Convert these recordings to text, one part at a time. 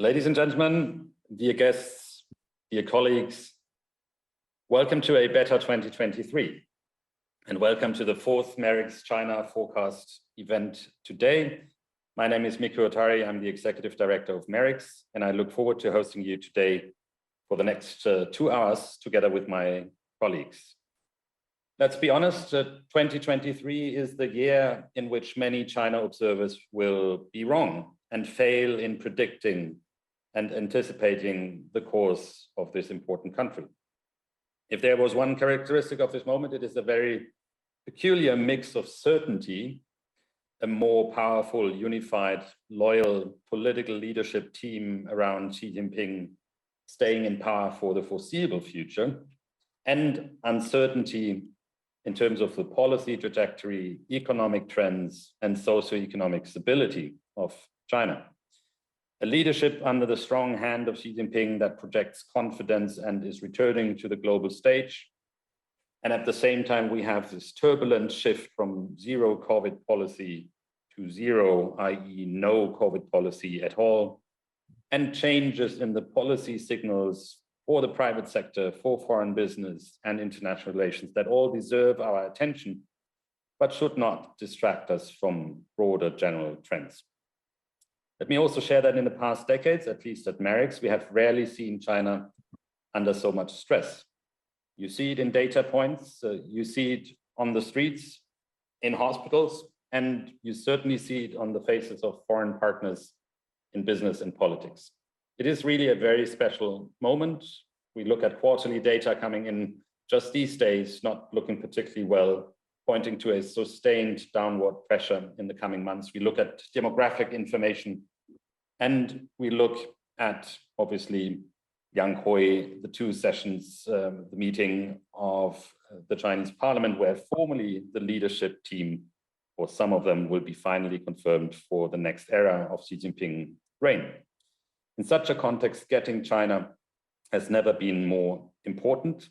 Ladies and gentlemen, dear guests, dear colleagues, welcome to a better 2023 and welcome to the fourth MERICS China Forecast event today. My name is Mikko Otari, I'm the Executive Director of MERICS, and I look forward to hosting you today for the next 2 hours together with my colleagues. Let's be honest, 2023 is the year in which many China observers will be wrong and fail in predicting and anticipating the course of this important country. If there was one characteristic of this moment, it is a very peculiar mix of certainty, a more powerful, unified, loyal political leadership team around Xi Jinping staying in power for the foreseeable future, and uncertainty in terms of the policy trajectory, economic trends, and socioeconomic stability of China. A leadership under the strong hand of Xi Jinping that projects confidence and is returning to the global stage. And at the same time, we have this turbulent shift from zero COVID policy to zero, i.e. no COVID policy at all, and changes in the policy signals for the private sector, for foreign business and international relations that all deserve our attention, but should not distract us from broader general trends. Let me also share that in the past decades, at least at MERICS, we have rarely seen China under so much stress. You see it in data points, you see it on the streets, in hospitals, and you certainly see it on the faces of foreign partners in business and politics. It is really a very special moment. We look at quarterly data coming in just these days, not looking particularly well, pointing to a sustained downward pressure in the coming months. We look at demographic information, and we look at, obviously, Yang Hui, the 2 sessions, the meeting of the Chinese parliament, where formally the leadership team, or some of them, will be finally confirmed for the next era of Xi Jinping reign. In such a context, getting China has never been more important.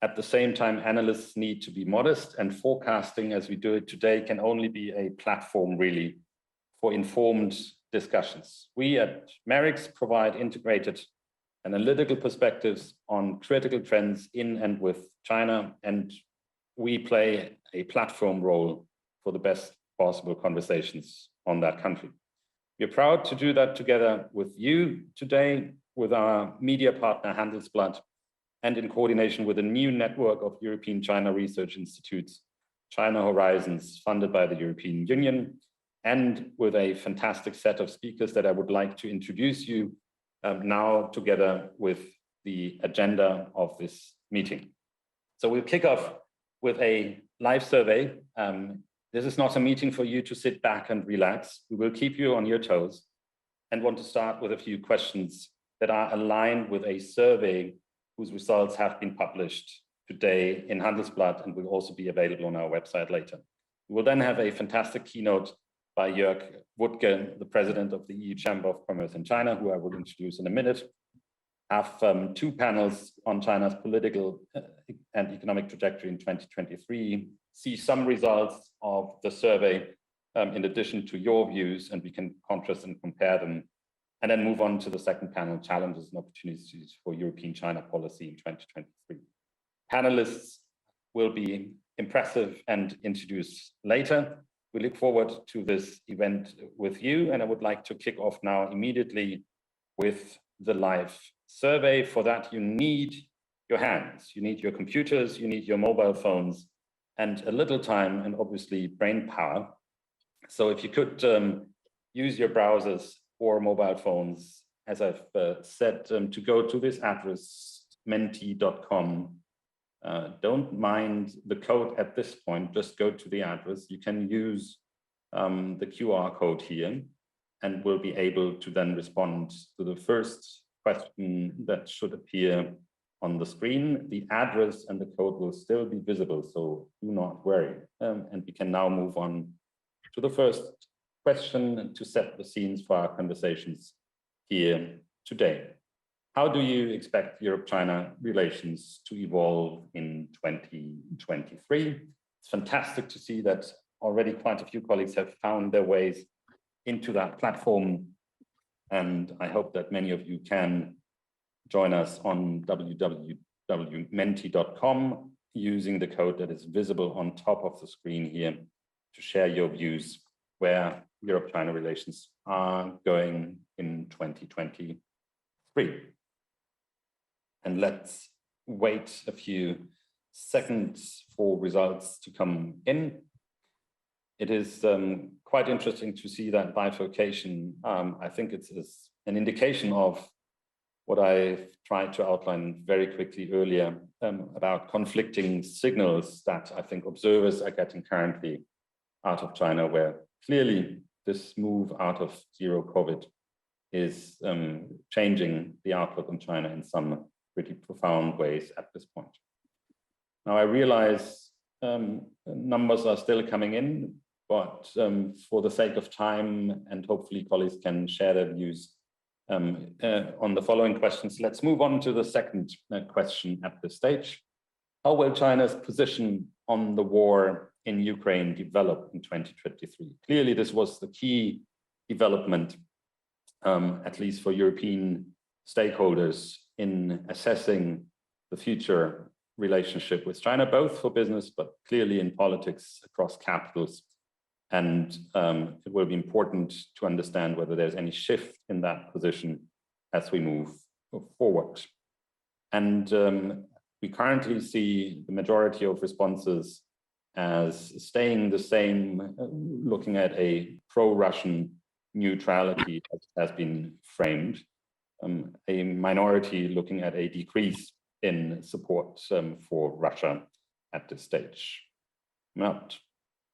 At the same time, analysts need to be modest, and forecasting as we do it today can only be a platform really for informed discussions. We at MERICS provide integrated analytical perspectives on critical trends in and with China, and we play a platform role for the best possible conversations on that country. We're proud to do that together with you today, with our media partner Handelsblatt, and in coordination with a new network of European China research institutes, China Horizons, funded by the European Union, and with a fantastic set of speakers that I would like to introduce you now together with the agenda of this meeting. So we'll kick off with a live survey. This is not a meeting for you to sit back and relax. We will keep you on your toes and want to start with a few questions that are aligned with a survey whose results have been published today in Handelsblatt and will also be available on our website later. We will then have a fantastic keynote by Jörg Wuttke, the president of the EU Chamber of Commerce in China, who I will introduce in a minute. Have 2 panels on China's political and economic trajectory in 2023, see some results of the survey in addition to your views, and we can contrast and compare them, and then move on to the second panel, challenges and opportunities for European China policy in 2023. Panelists will be impressive and introduced later. We look forward to this event with you, and I would like to kick off now immediately with the live survey. For that, you need your hands, you need your computers, you need your mobile phones, and a little time and obviously brain power. So if you could use your browsers or mobile phones, as I've said, to go to this address, menti.com. Don't mind the code at this point, just go to the address. You can use the QR code here, and we'll be able to then respond to the first question that should appear on the screen. The address and the code will still be visible, so do not worry. And we can now move on to the first question to set the scenes for our conversations here today. How do you expect Europe-China relations to evolve in 2023? It's fantastic to see that already quite a few colleagues have found their ways into that platform And I hope that many of you can join us on www.menti.com using the code that is visible on top of the screen here to share your views where Europe-China relations are going in 2023. And let's wait a few seconds for results to come in. It is quite interesting to see that bifurcation. I think it's an indication of what I tried to outline very quickly earlier about conflicting signals that I think observers are getting currently out of China, where clearly this move out of zero COVID is changing the outlook on China in some pretty profound ways at this point. Now, I realize numbers are still coming in, but for the sake of time, and hopefully colleagues can share their views on the following questions, let's move on to the second question at this stage. How will China's position on the war in Ukraine develop in 2023? Clearly, this was the key development, at least for European stakeholders, in assessing the future relationship with China, both for business, but clearly in politics across capitals. And it will be important to understand whether there's any shift in that position as we move forward. And we currently see the majority of responses as staying the same, looking at a pro-Russian neutrality as has been framed, a minority looking at a decrease in support for Russia at this stage. I'm not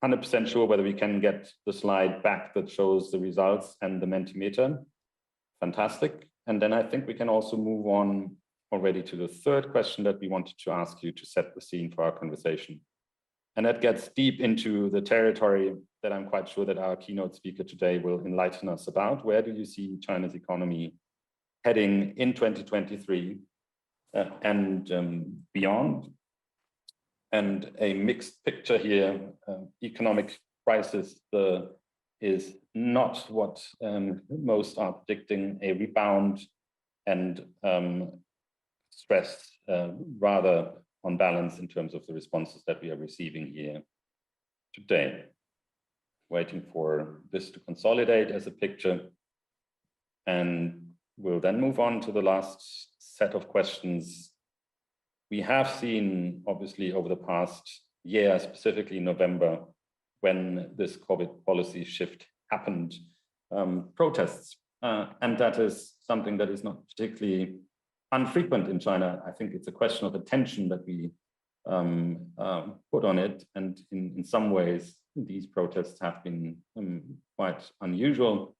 100% sure whether we can get the slide back that shows the results and the Mentimeter. Fantastic. And then I think we can also move on already to the third question that we wanted to ask you to set the scene for our conversation. And that gets deep into the territory that I'm quite sure that our keynote speaker today will enlighten us about. Where do you see China's economy heading in 2023 and beyond? And a mixed picture here. Economic crisis is not what most are predicting, a rebound, and stress rather on balance in terms of the responses that we are receiving here today. Waiting for this to consolidate as a picture. And we'll then move on to the last set of questions. We have seen, obviously, over the past year, specifically November, when this COVID policy shift happened, protests. And that is something that is not particularly unfrequent in China. I think it's a question of attention that we put on it. And in some ways, these protests have been quite unusual.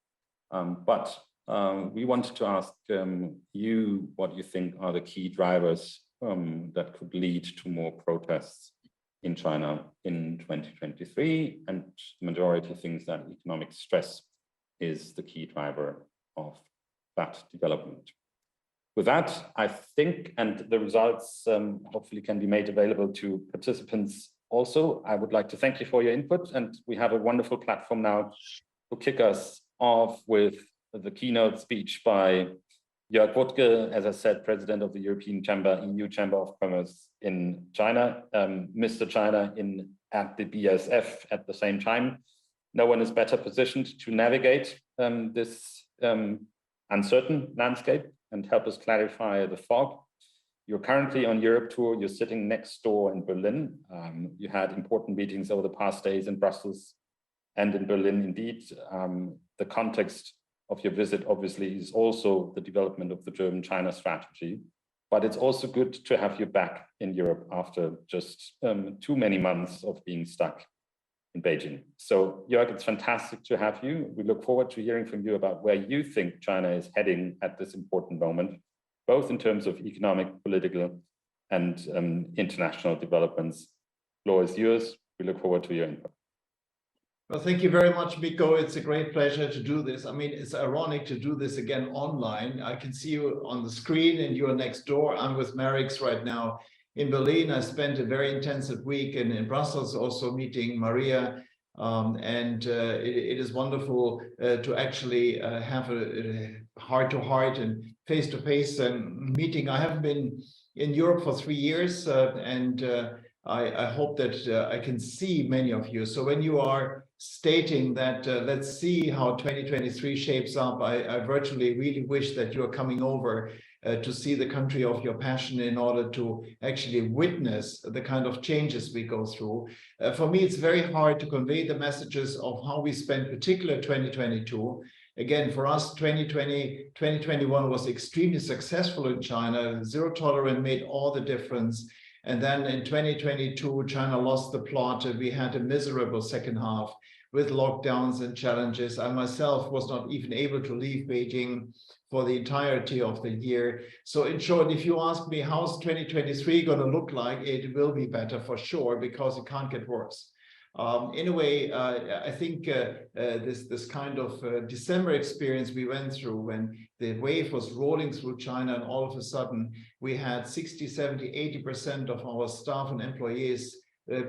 But we wanted to ask you what you think are the key drivers that could lead to more protests in China in 2023, and the majority thinks that economic stress is the key driver of that development. With that, I think, and the results hopefully can be made available to participants also, I would like to thank you for your input, and we have a wonderful platform now to kick us off with the keynote speech by Jörg Wuttke, as I said, President of the European Chamber, EU Chamber of Commerce in China, Mr. China at the BASF at the same time. No one is better positioned to navigate this uncertain landscape and help us clarify the fog. You're currently on Europe tour, you're sitting next door in Berlin. You had important meetings over the past days in Brussels and in Berlin. Indeed, the context of your visit obviously is also the development of the German-China strategy, but it's also good to have you back in Europe after just too many months of being stuck in Beijing. So Jörg, it's fantastic to have you. We look forward to hearing from you about where you think China is heading at this important moment, both in terms of economic, political, and international developments. The floor is yours. We look forward to your input. Well, thank you very much, Miko. It's a great pleasure to do this. I mean, it's ironic to do this again online. I can see you on the screen and you're next door. I'm with MERICS right now in Berlin. I spent a very intensive week in Brussels, also meeting Maria It is wonderful to actually have a heart-to-heart and face-to-face meeting. I haven't been in Europe for 3 years, I hope that I can see many of you. So when you are stating that let's see how 2023 shapes up, I virtually really wish that you are coming over to see the country of your passion in order to actually witness the kind of changes we go through. For me, it's very hard to convey the messages of how we spent particular 2022. Again, for us, 2021 was extremely successful in China. Zero tolerance made all the difference. And then in 2022, China lost the plot. We had a miserable second half with lockdowns and challenges. I myself was not even able to leave Beijing for the entirety of the year. So in short, if you ask me, how's 2023 going to look like, it will be better for sure, because it can't get worse. In a way, I think this kind of December experience we went through when the wave was rolling through China, and all of a sudden we had 60, 70, 80% of our staff and employees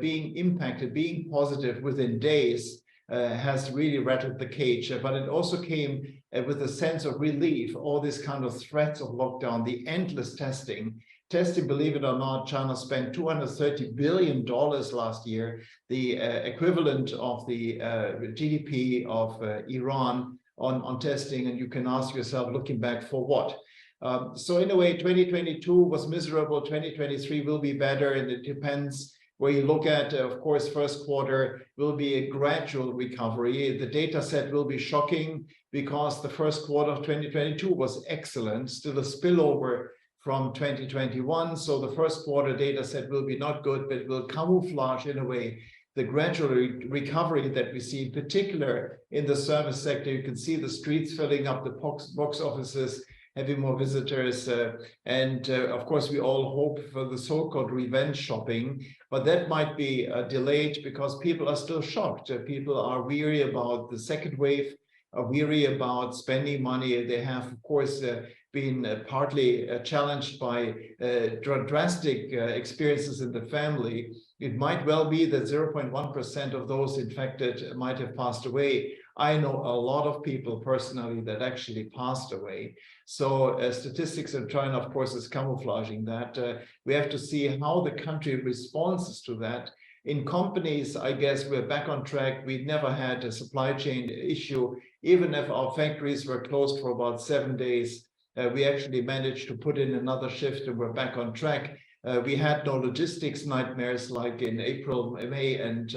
being impacted, being positive within days, has really rattled the cage. But it also came with a sense of relief. All these kind of threats of lockdown, the endless testing, believe it or not, China spent $230 billion last year, the equivalent of the GDP of Iran on testing. And you can ask yourself, looking back, for what? So in a way, 2022 was miserable. 2023 will be better, and it depends where you look at. Of course, first quarter will be a gradual recovery. The data set will be shocking because the first quarter of 2022 was excellent, still a spillover from 2021. So the first quarter data set will be not good, but will camouflage in a way the gradual recovery that we see, in particular in the service sector. You can see the streets filling up, the box offices having more visitors. Of course, we all hope for the so-called revenge shopping, but that might be delayed because people are still shocked. People are weary about the second wave, are weary about spending money. They have, of course, been partly challenged by drastic experiences in the family. It might well be that 0.1% of those infected might have passed away. I know a lot of people personally that actually passed away. So statistics in China, of course, is camouflaging that. We have to see how the country responds to that. In companies, I guess we're back on track. We've never had a supply chain issue. Even if our factories were closed for about 7 days, we actually managed to put in another shift and we're back on track. We had no logistics nightmares like in April, May, and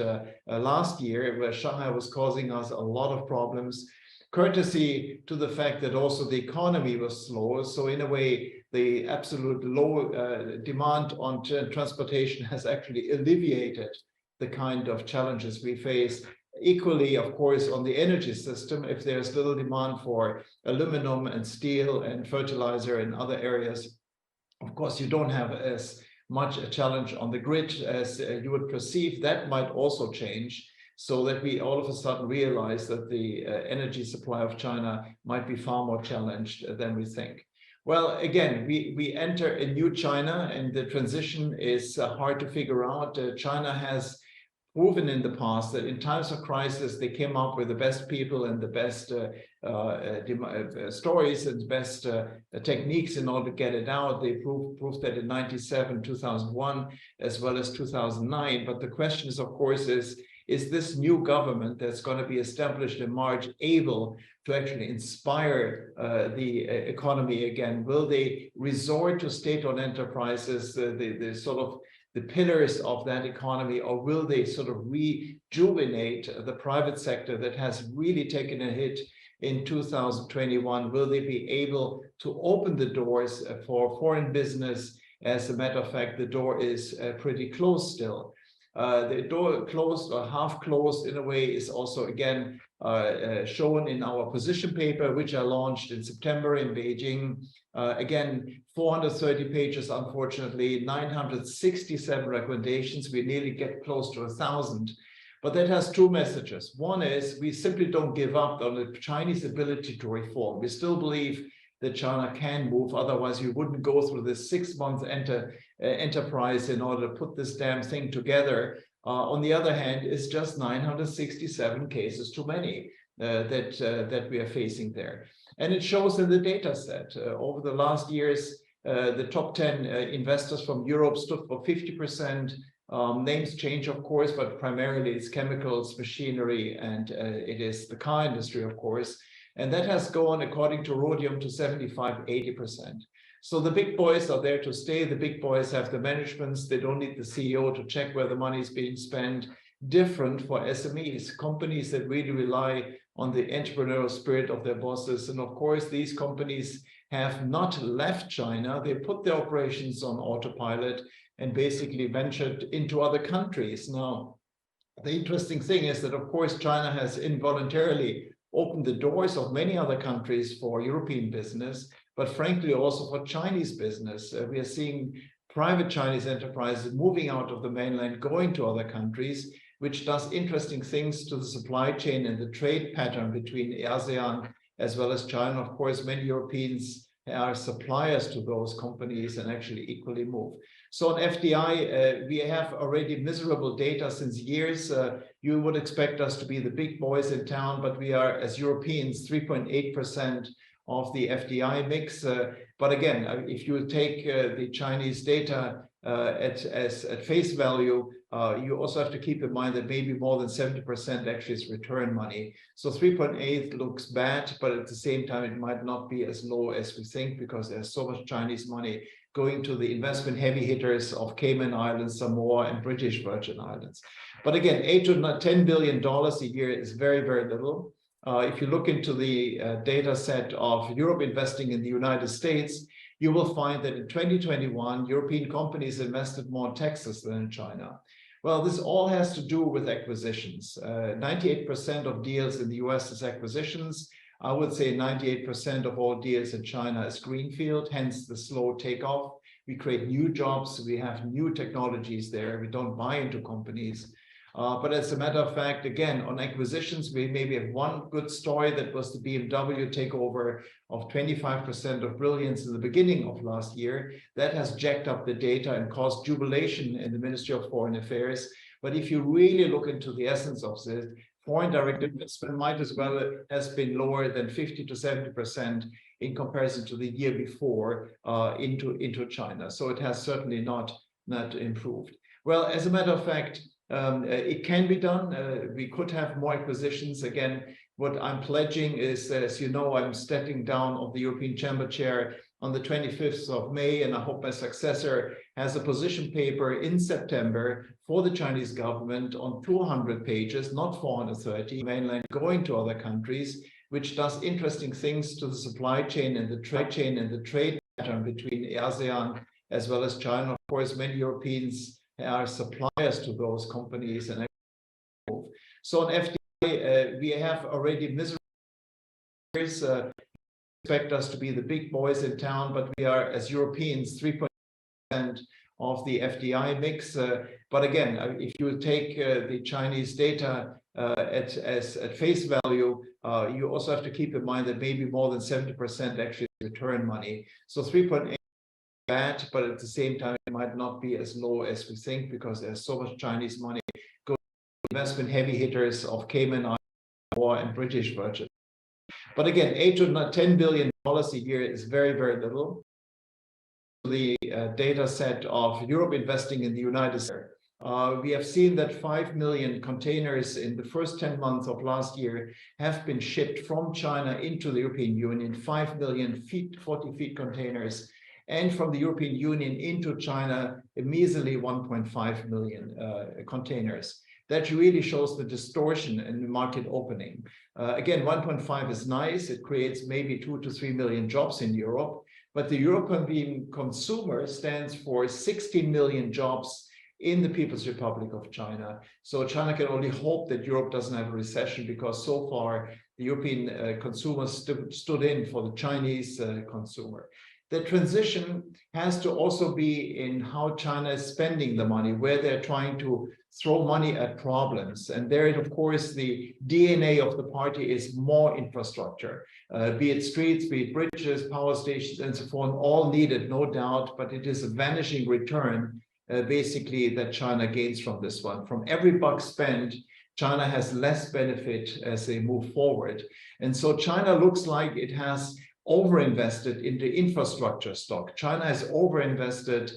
last year, where Shanghai was causing us a lot of problems, courtesy to the fact that also the economy was slow. So in a way, the absolute low demand on transportation has actually alleviated the kind of challenges we face. Equally, of course, on the energy system, if there's little demand for aluminum and steel and fertilizer and other areas, of course, you don't have as much a challenge on the grid as you would perceive. That might also change, so that we all of a sudden realize that the energy supply of China might be far more challenged than we think. Well, again, we enter a new China, and the transition is hard to figure out. China has proven in the past that in times of crisis, they came up with the best people and the best stories and best techniques in order to get it out. They proved that in 97, 2001, as well as 2009. But the question is, of course, is this new government that's going to be established in March able to actually inspire the economy again? Will they resort to state-owned enterprises, the sort of the pillars of that economy, or will they sort of rejuvenate the private sector that has really taken a hit in 2021? Will they be able to open the doors for foreign business? As a matter of fact, the door is pretty closed still. The door closed or half closed in a way is also again shown in our position paper, which I launched in September in Beijing. Again, 430 pages, unfortunately, 967 recommendations. We nearly get close to 1,000. But that has two messages. One is we simply don't give up on the Chinese ability to reform. We still believe that China can move. Otherwise, you wouldn't go through this 6-month enterprise in order to put this damn thing together. on the other hand, is just 967 cases too many that we are facing there. And it shows in the data set. Over the last years, the top 10 investors from Europe stood for 50%. Names change, of course, but primarily it's chemicals, machinery, and it is the car industry, of course. And that has gone, according to Rhodium, to 75–80%. So the big boys are there to stay. The big boys have the managements. They don't need the CEO to check where the money is being spent. Different for SMEs, companies that really rely on the entrepreneurial spirit of their bosses. And of course, these companies have not left China. They put their operations on autopilot and basically ventured into other countries. Now, the interesting thing is that, of course, China has involuntarily opened the doors of many other countries for European business, but frankly, also for Chinese business. We are seeing private Chinese enterprises moving out of the mainland, going to other countries, which does interesting things to the supply chain and the trade pattern between ASEAN as well as China. Of course, many Europeans are suppliers to those companies and actually equally move. So on FDI, we have already miserable data since years. You would expect us to be the big boys in town, but we are, as Europeans, 3.8% of the FDI mix. But again, if you take the Chinese data at face value, you also have to keep in mind that maybe more than 70% actually is return money. So 3.8 looks bad, but at the same time, it might not be as low as we think because there's so much Chinese money going to the investment heavy hitters of Cayman Islands, Samoa, and British Virgin Islands. But again, $8 to $10 billion a year is very, very little. If you look into the data set of Europe investing in the United States, you will find that in 2021, European companies invested more in Texas than in China. Well, this all has to do with acquisitions. 98% of deals in the US is acquisitions. I would say 98% of all deals in China is greenfield, hence the slow takeoff. We create new jobs. We have new technologies there. We don't buy into companies. But as a matter of fact, again, on acquisitions, we maybe have one good story. That was the BMW takeover of 25% of Brilliance in the beginning of last year. That has jacked up the data and caused jubilation in the Ministry of Foreign Affairs. But if you really look into the essence of this, foreign direct investment might as well has been lower than 50 to 70% in comparison to the year before into China. So it has certainly not improved. Well, as a matter of fact, it can be done. We could have more acquisitions. Again, what I'm pledging is, as you know, I'm stepping down of the European Chamber Chair on the 25th of May, and I hope my successor has a position paper in September for the Chinese government on 200 pages, not 430, mainland going to other countries, which does interesting things to the supply chain and the trade pattern between ASEAN as well as China. Of course, many Europeans are suppliers to those companies and move. So on FDI, we have already miserable years. Expect us to be the big boys in town, but we are, as Europeans, 3% of the FDI mix. But again, if you take the Chinese data at face value, you also have to keep in mind that maybe more than 70% actually is return money. So 3.8 bad, but at the same time, it might not be as low as we think because there's so much Chinese money going to investment heavy hitters of Cayman Islands and British Virgin. But again, $8 to $10 billion a year is very, very little. The data set of Europe investing in the United States. We have seen that 5 million containers in the first 10 months of last year have been shipped from China into the European Union, 5 million 40-feet containers, and from the European Union into China, a measly 1.5 million containers. That really shows the distortion in the market opening. Again, 1.5 is nice. It creates maybe 2 to 3 million jobs in Europe, but the European consumer stands for 16 million jobs in the People's Republic of China. So China can only hope that Europe doesn't have a recession because so far the European consumer stood in for the Chinese consumer. The transition has to also be in how China is spending the money, where they're trying to throw money at problems. And there, of course, the DNA of the party is more infrastructure, be it streets, be it bridges, power stations, and so on, all needed, no doubt, but it is a vanishing return basically that China gains from this one. From every buck spent, China has less benefit as they move forward. And so China looks like it has overinvested in the infrastructure stock. China has overinvested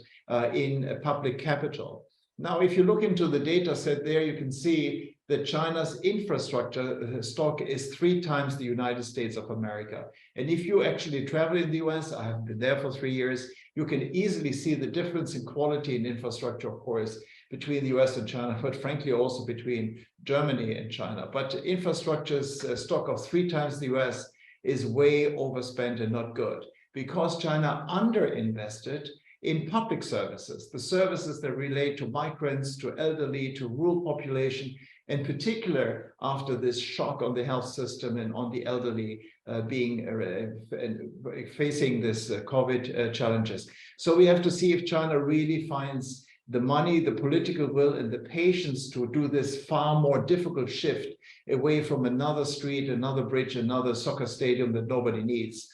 in public capital. Now, if you look into the data set there, you can see that China's infrastructure stock is 3 times the United States of America. And if you actually travel in the US, I have been there for 3 years, you can easily see the difference in quality and infrastructure, of course, between the US and China, but frankly also between Germany and China. But infrastructure's stock of 3 times the US is way overspent and not good, because China underinvested in public services, the services that relate to migrants, to elderly, to rural population, in particular after this shock on the health system and on the elderly facing this COVID challenges. So we have to see if China really finds the money, the political will, and the patience to do this far more difficult shift away from another street, another bridge, another soccer stadium that nobody needs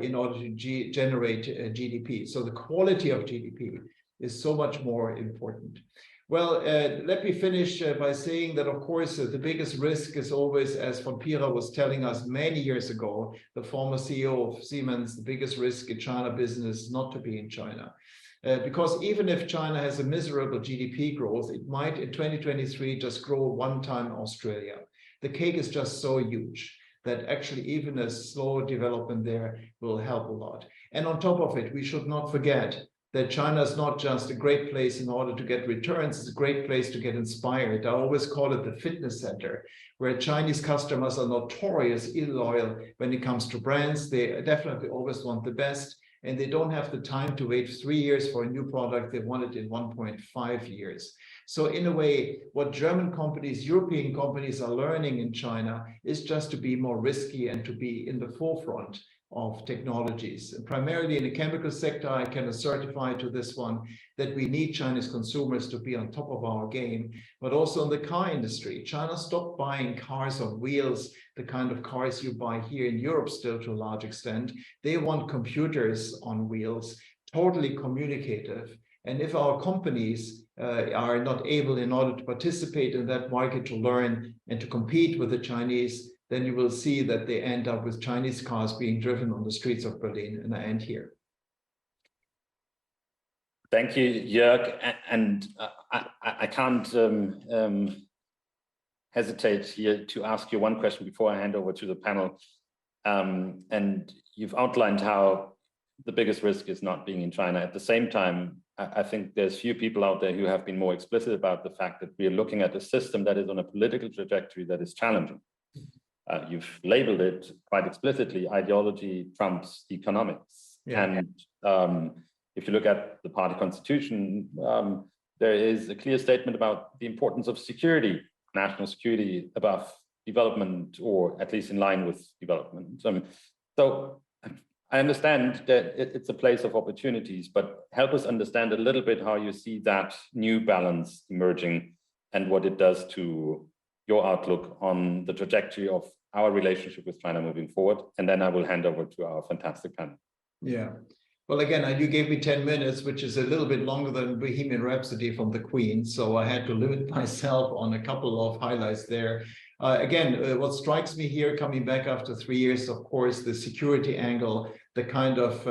in order to generate GDP. So the quality of GDP is so much more important. Well, let me finish by saying that, of course, the biggest risk is always, as von Pira was telling us many years ago, the former CEO of Siemens, the biggest risk in China business is not to be in China. Because even if China has a miserable GDP growth, it might in 2023 just grow 1 time Australia. The cake is just so huge that actually even a slow development there will help a lot. And on top of it, we should not forget that China is not just a great place in order to get returns, it's a great place to get inspired. I always call it the fitness center, where Chinese customers are notorious illoyal when it comes to brands. They definitely always want the best, and they don't have the time to wait 3 years for a new product. They want it in 1.5 years. So in a way, what German companies, European companies are learning in China is just to be more risky and to be in the forefront of technologies. And primarily in the chemical sector, I can certify to this one that we need Chinese consumers to be on top of our game, but also in the car industry. China stopped buying cars on wheels, the kind of cars you buy here in Europe still to a large extent. They want computers on wheels, totally communicative. And if our companies are not able, in order to participate in that market, to learn and to compete with the Chinese, then you will see that they end up with Chinese cars being driven on the streets of Berlin. And I end here. Thank you, Jörg. And I can't hesitate here to ask you one question before I hand over to the panel. And you've outlined how the biggest risk is not being in China. At the same time, I think there's few people out there who have been more explicit about the fact that we are looking at a system that is on a political trajectory that is challenging. You've labeled it quite explicitly, ideology trumps economics. Yeah. And if you look at the party constitution, there is a clear statement about the importance of security, national security above development, or at least in line with development. So I understand that it's a place of opportunities, but help us understand a little bit how you see that new balance emerging and what it does to your outlook on the trajectory of our relationship with China moving forward. And then I will hand over to our fantastic panel. Yeah. Well, again, you gave me 10 minutes, which is a little bit longer than Bohemian Rhapsody from the Queen. So I had to limit myself on a couple of highlights there. Again, what strikes me here, coming back after 3 years, of course, the security angle, the kind of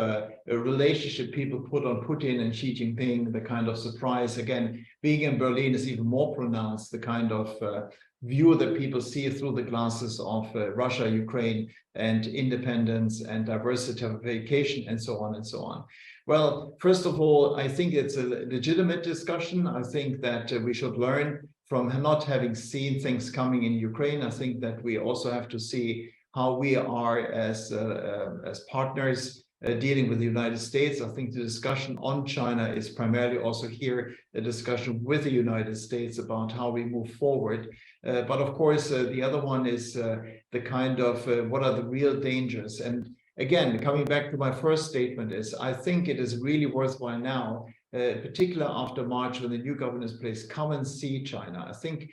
relationship people put on Putin and Xi Jinping, the kind of surprise. Again, being in Berlin is even more pronounced, the kind of view that people see through the glasses of Russia, Ukraine, and independence and diversification, and so on and so on. Well, first of all, I think it's a legitimate discussion. I think that we should learn from not having seen things coming in Ukraine. I think that we also have to see how we are as partners dealing with the United States. I think the discussion on China is primarily also here a discussion with the United States about how we move forward. But of course, the other one is the kind of what are the real dangers. And again, coming back to my first statement is, I think it is really worthwhile now, particularly after March, when the new government is placed, come and see China. I think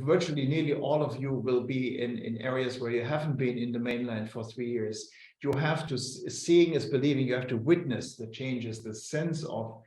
virtually nearly all of you will be in areas where you haven't been in the mainland for 3 years. You have to, seeing is believing, you have to witness the changes, the sense of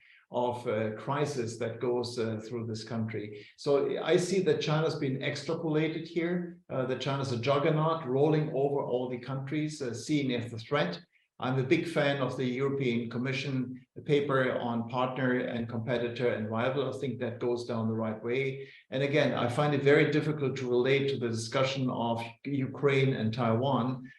crisis that goes through this country. So I see that China's been extrapolated here, that China's a juggernaut rolling over all the countries seen as the threat. I'm a big fan of the European Commission paper on partner and competitor and rival. I think that goes down the right way. And again, I find it very difficult to relate to the discussion of Ukraine and Taiwan,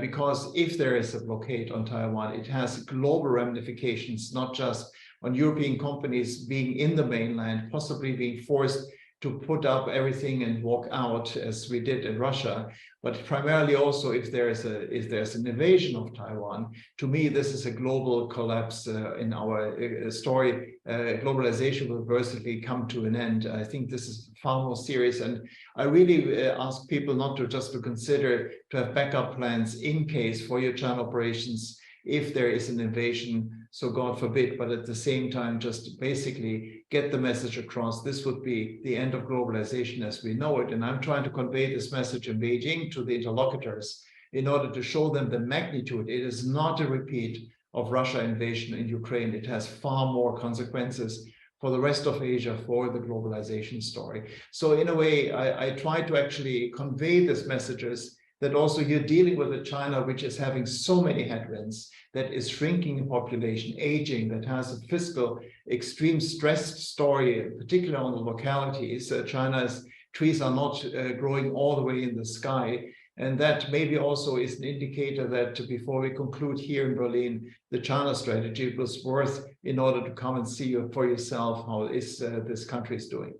because if there is a blockade on Taiwan, it has global ramifications, not just on European companies being in the mainland, possibly being forced to put up everything and walk out as we did in Russia, but primarily also if there's an invasion of Taiwan. To me, this is a global collapse in our story. Globalization will vertically come to an end. I think this is far more serious, and I really ask people not to just to consider to have backup plans in case for your China operations if there is an invasion, so God forbid, but at the same time, just basically get the message across. This would be the end of globalization as we know it. And I'm trying to convey this message in Beijing to the interlocutors in order to show them the magnitude. It is not a repeat of Russia invasion in Ukraine. It has far more consequences for the rest of Asia, for the globalization story. So in a way, I try to actually convey these messages that also you're dealing with a China which is having so many headwinds, that is shrinking in population, aging, that has a fiscal extreme stressed story, particularly on the localities. China's trees are not growing all the way in the sky. And that maybe also is an indicator that before we conclude here in Berlin, the China strategy was worth in order to come and see for yourself how this country is doing.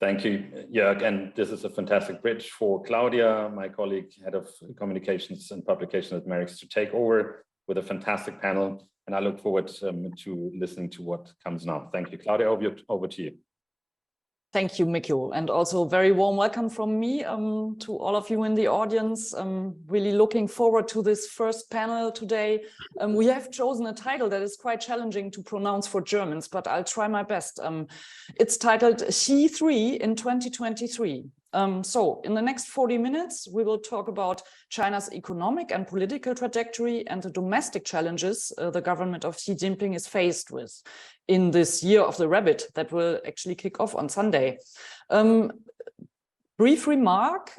Thank you, Jörg. And this is a fantastic bridge for Claudia, my colleague, head of communications and publication at MERICS, to take over with a fantastic panel. And I look forward to listening to what comes now. Thank you, Claudia, over to you. Thank you, Mikko, and also very warm welcome from me to all of you in the audience. I'm really looking forward to this first panel today. We have chosen a title that is quite challenging to pronounce for Germans, but I'll try my best. It's titled Xi 3 in 2023. So in the next 40 minutes, we will talk about China's economic and political trajectory and the domestic challenges the government of Xi Jinping is faced with in this year of the rabbit that will actually kick off on Sunday. Brief remark,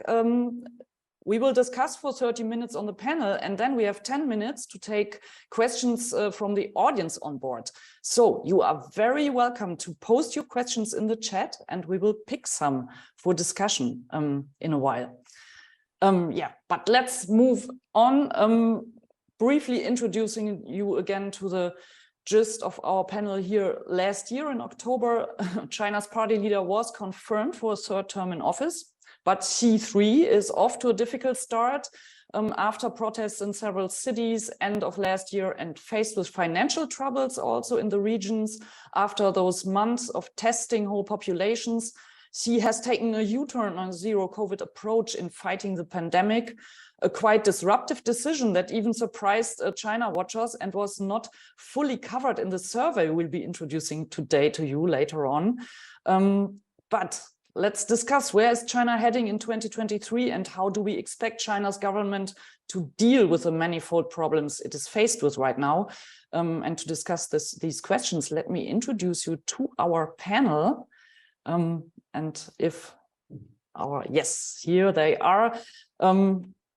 we will discuss for 30 minutes on the panel, and then we have 10 minutes to take questions from the audience on board. So you are very welcome to post your questions in the chat, and we will pick some for discussion in a while. Yeah, but let's move on. Briefly introducing you again to the gist of our panel here. Last year in October, China's party leader was confirmed for a third term in office. But Xi 3 is off to a difficult start after protests in several cities end of last year, and faced with financial troubles also in the regions after those months of testing whole populations. Xi has taken a U-turn on zero COVID approach in fighting the pandemic, a quite disruptive decision that even surprised China watchers and was not fully covered in the survey we'll be introducing today to you later on. But let's discuss, where is China heading in 2023, and how do we expect China's government to deal with the manifold problems it is faced with right now? And to discuss these questions, let me introduce you to our panel. And if yes, here they are.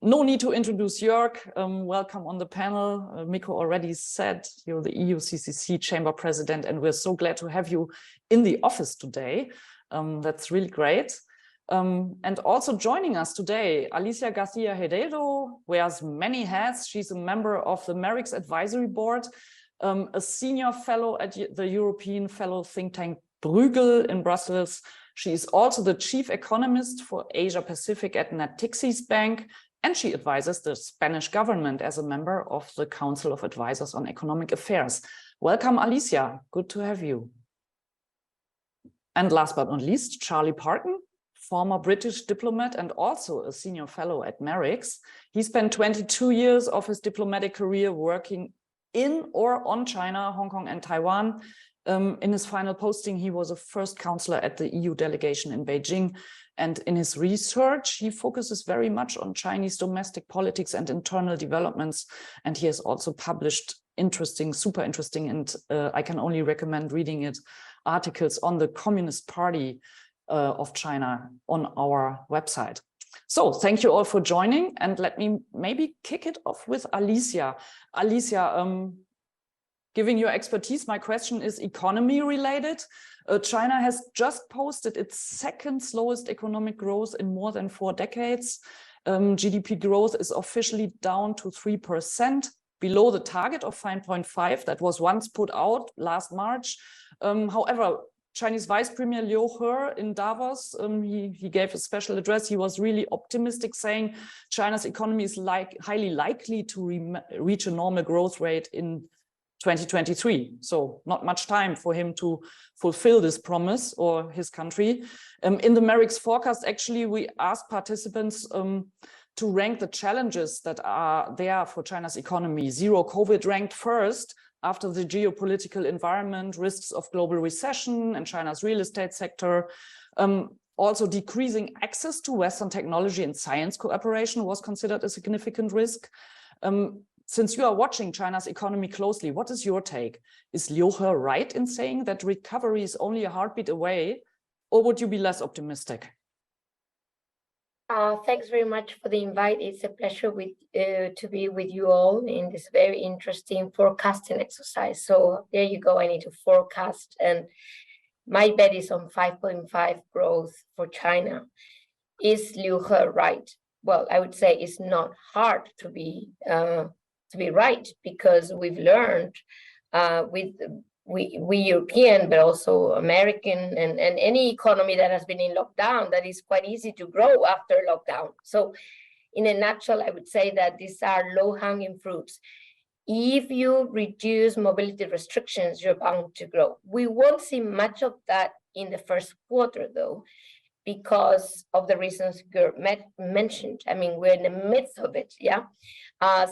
No need to introduce Jörg. Welcome on the panel. Mikko already said you're the EU-CCC Chamber President, and we're so glad to have you in the office today. That's really great. And also joining us today, Alicia Garcia Heredo wears many hats. She's a member of the MERICS Advisory Board, a senior fellow at the European fellow think tank Bruegel in Brussels. She is also the chief economist for Asia Pacific at Natixis Bank, and she advises the Spanish government as a member of the Council of Advisors on Economic Affairs. Welcome, Alicia. Good to have you. And last but not least, Charlie Parton, former British diplomat and also a senior fellow at MERICS. He spent 22 years of his diplomatic career working in or on China, Hong Kong and Taiwan. In his final posting, he was a first counselor at the EU delegation in Beijing. And in his research, he focuses very much on Chinese domestic politics and internal developments. And he has also published interesting, super interesting, and I can only recommend reading it, articles on the Communist Party of China on our website. So thank you all for joining, and let me maybe kick it off with Alicia. Alicia, given your expertise, my question is economy related. China has just posted its second slowest economic growth in more than 4 decades. GDP growth is officially down to 3%, below the target of 5.5 that was once put out last March. However, Chinese Vice Premier Liu He in Davos, he gave a special address. He was really optimistic, saying China's economy is highly likely to reach a normal growth rate in 2023. So not much time for him to fulfill this promise, or his country. In the MERICS forecast, actually, we asked participants to rank the challenges that are there for China's economy. Zero COVID ranked first, after the geopolitical environment, risks of global recession, and China's real estate sector. Also, decreasing access to Western technology and science cooperation was considered a significant risk. Since you are watching China's economy closely, what is your take? Is Liu He right in saying that recovery is only a heartbeat away, or would you be less optimistic? Thanks very much for the invite. It's a pleasure to be with you all in this very interesting forecasting exercise. So there you go. I need to forecast, and my bet is on 5.5 growth for China. Is Liu He right? Well, I would say it's not hard to be right, because we've learned we European, but also American, and any economy that has been in lockdown, that is quite easy to grow after lockdown. So in a nutshell, I would say that these are low-hanging fruits. If you reduce mobility restrictions, you're bound to grow. We won't see much of that in the first quarter, though, because of the reasons Gert mentioned. I mean, we're in the midst of it, yeah?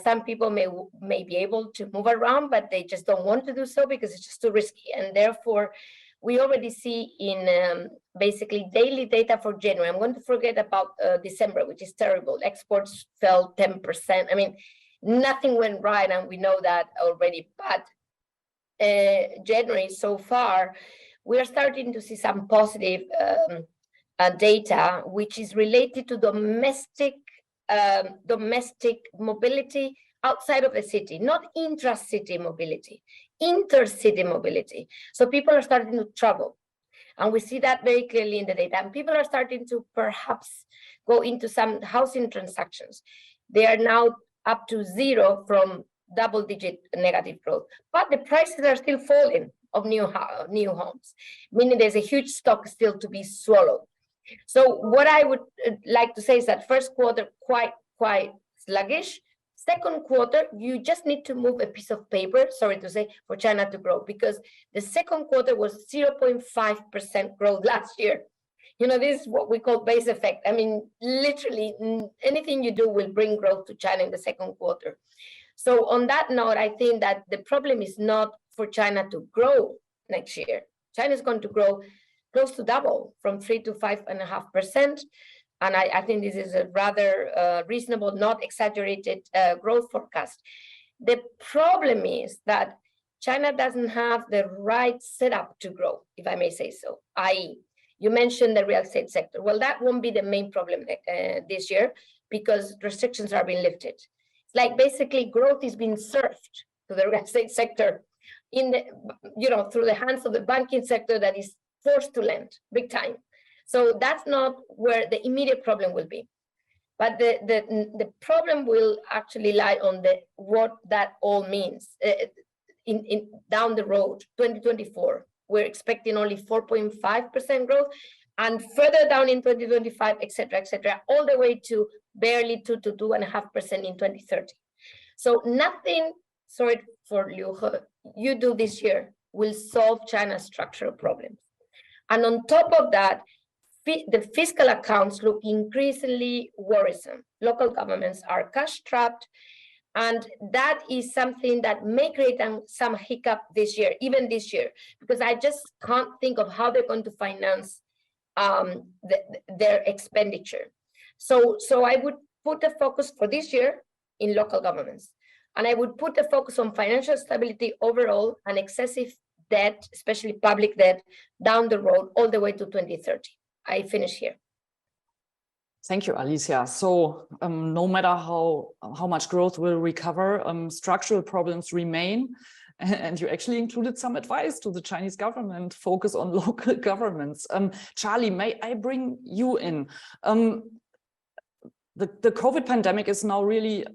Some people may be able to move around, but they just don't want to do so because it's just too risky. And therefore, we already see in basically daily data for January. I'm going to forget about December, which is terrible. Exports fell 10%. I mean, nothing went right, and we know that already. But January so far, we are starting to see some positive data, which is related to domestic mobility outside of the city, not intra-city mobility, intercity mobility. So people are starting to travel, and we see that very clearly in the data. And people are starting to perhaps go into some housing transactions. They are now up to 0 from double-digit negative growth, but the prices are still falling of new homes, meaning there's a huge stock still to be swallowed. So what I would like to say is that first quarter quite sluggish. Second quarter, you just need to move a piece of paper, sorry to say, for China to grow, because the second quarter was 0.5% growth last year. You know, this is what we call base effect. I mean, literally anything you do will bring growth to China in the second quarter. So on that note, I think that the problem is not for China to grow next year. China is going to grow close to double, from 3 to 5.5%. And I think this is a rather reasonable, not exaggerated growth forecast. The problem is that China doesn't have the right setup to grow, if I may say so, i.e., you mentioned the real estate sector. Well, that won't be the main problem this year, because restrictions are being lifted. It's like basically growth is being served to the real estate sector in the, through the hands of the banking sector that is forced to lend big time. So that's not where the immediate problem will be. But the problem will actually lie on what that all means in down the road, 2024. We're expecting only 4.5% growth, and further down in 2025, et cetera, all the way to barely 2 to 2.5% in 2030. So nothing, sorry for Liu He, you do this year will solve China's structural problems. And on top of that, the fiscal accounts look increasingly worrisome. Local governments are cash trapped, And that is something that may create some hiccup this year, even this year, because I just can't think of how they're going to finance their expenditure. So I would put the focus for this year in local governments. And I would put the focus on financial stability overall and excessive debt, especially public debt, down the road all the way to 2030. I finish here. Thank you, Alicia. So no matter how much growth will recover, structural problems remain. And you actually included some advice to the Chinese government, focus on local governments. Charlie, may I bring you in? The COVID pandemic is now really,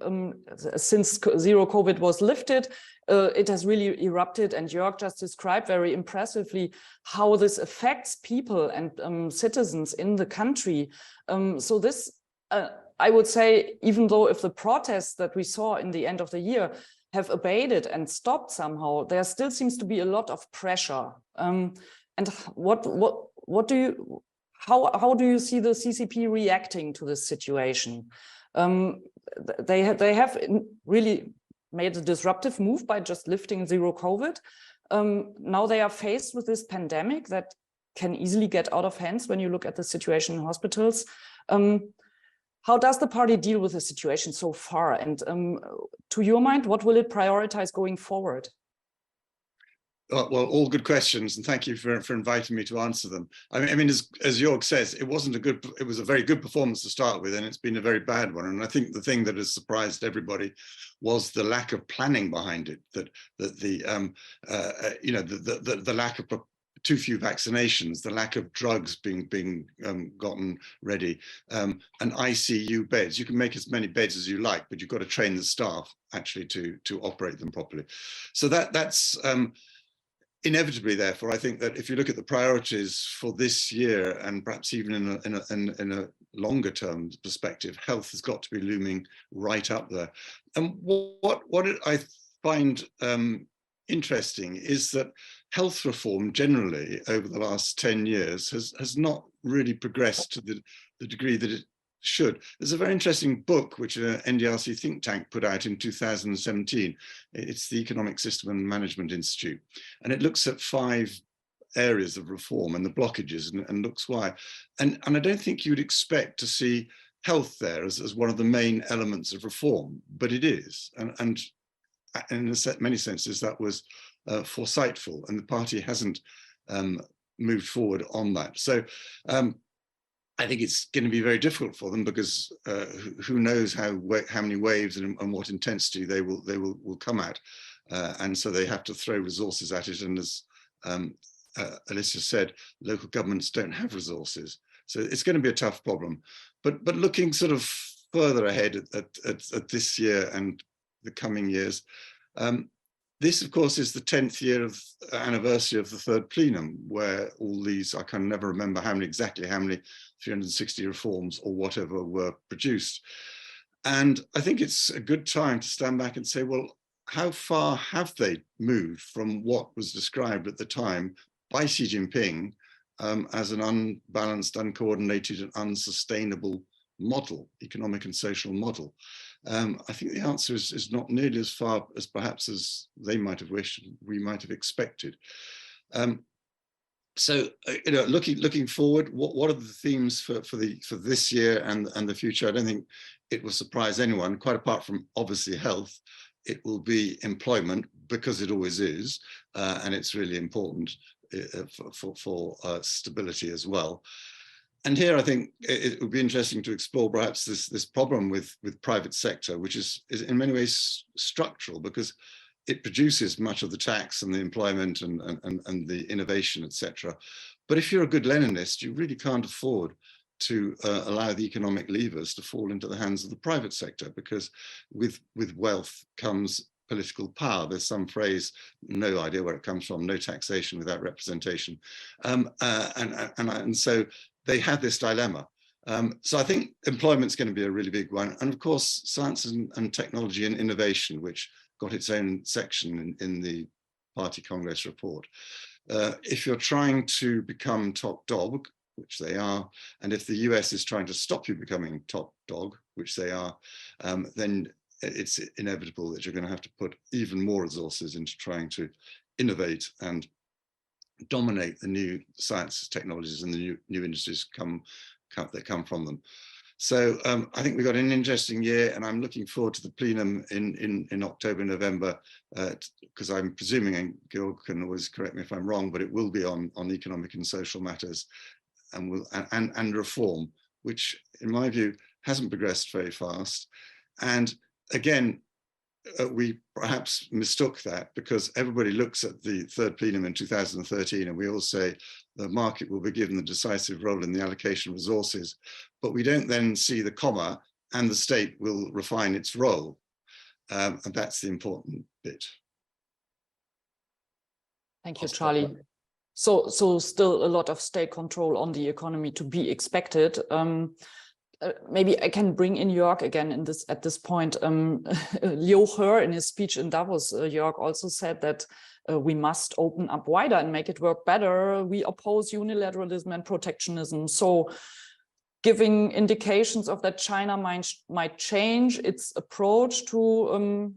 since zero COVID was lifted, it has really erupted, and Jörg just described very impressively how this affects people and citizens in the country. So this, I would say, even though if the protests that we saw in the end of the year have abated and stopped somehow, there still seems to be a lot of pressure. And what do you? How do you see the CCP reacting to this situation? They have really made a disruptive move by just lifting zero COVID. Now they are faced with this pandemic that can easily get out of hands when you look at the situation in hospitals. How does the party deal with the situation so far? And to your mind, what will it prioritize going forward? Well, all good questions, and thank you for inviting me to answer them. I mean, as Jörg says, it was a very good performance to start with, and it's been a very bad one. And I think the thing that has surprised everybody was the lack of planning behind it. That the lack of too few vaccinations, the lack of drugs being gotten ready, and ICU beds. You can make as many beds as you like, but you've got to train the staff actually to operate them properly. So that's inevitably, therefore, I think that if you look at the priorities for this year, and perhaps even in a longer term perspective, health has got to be looming right up there. And what I find interesting is that health reform generally over the last 10 years has not really progressed to the degree that it should. There's a very interesting book which an NDRC think tank put out in 2017. It's the Economic System and Management Institute, and it looks at 5 areas of reform and the blockages and looks why. And I don't think you'd expect to see health there as one of the main elements of reform, but it is. And in many senses that was foresightful, and the party hasn't moved forward on that. So I think it's going to be very difficult for them, because who knows how many waves and what intensity they will come at, and so they have to throw resources at it. And as Alicia said, local governments don't have resources, so it's going to be a tough problem. But looking sort of further ahead at this year and the coming years, this, of course, is the 10th anniversary of the third plenum, where all these, I can never remember exactly how many 360 reforms or whatever were produced. And I think it's a good time to stand back and say, well, how far have they moved from what was described at the time by Xi Jinping as an unbalanced, uncoordinated, and unsustainable model, economic and social model? I think the answer is not nearly as far as perhaps as they might have wished, we might have expected. So, looking forward, what are the themes for this year and the future? I don't think it will surprise anyone. Quite apart from obviously health, it will be employment, because it always is, and it's really important for stability as well. And here, I think it would be interesting to explore perhaps this problem with private sector, which is in many ways structural, because it produces much of the tax and the employment and the innovation, etc. But if you're a good Leninist, you really can't afford to allow the economic levers to fall into the hands of the private sector, because with wealth comes political power. There's some phrase, no idea where it comes from, no taxation without representation. And so they have this dilemma. So I think employment's going to be a really big one. And of course, science and technology and innovation, which got its own section in the Party Congress report. If you're trying to become top dog, which they are, and if the US is trying to stop you becoming top dog, which they are, then it's inevitable that you're going to have to put even more resources into trying to innovate and dominate the new sciences, technologies, and the new industries that come from them. So I think we've got an interesting year, and I'm looking forward to the plenum in October, November, because I'm presuming, and Georg can always correct me if I'm wrong, but it will be on economic and social matters and reform, which in my view hasn't progressed very fast. And again, we perhaps mistook that because everybody looks at the third plenum in 2013 and we all say the market will be given the decisive role in the allocation of resources, but we don't then see the comma and the state will refine its role. And that's the important bit. Thank you, Charlie. So still a lot of state control on the economy to be expected. Maybe I can bring in Jörg again at this point. Liu He, in his speech in Davos, Jörg also said that we must open up wider and make it work better. We oppose unilateralism and protectionism. So giving indications of that China might change its approach to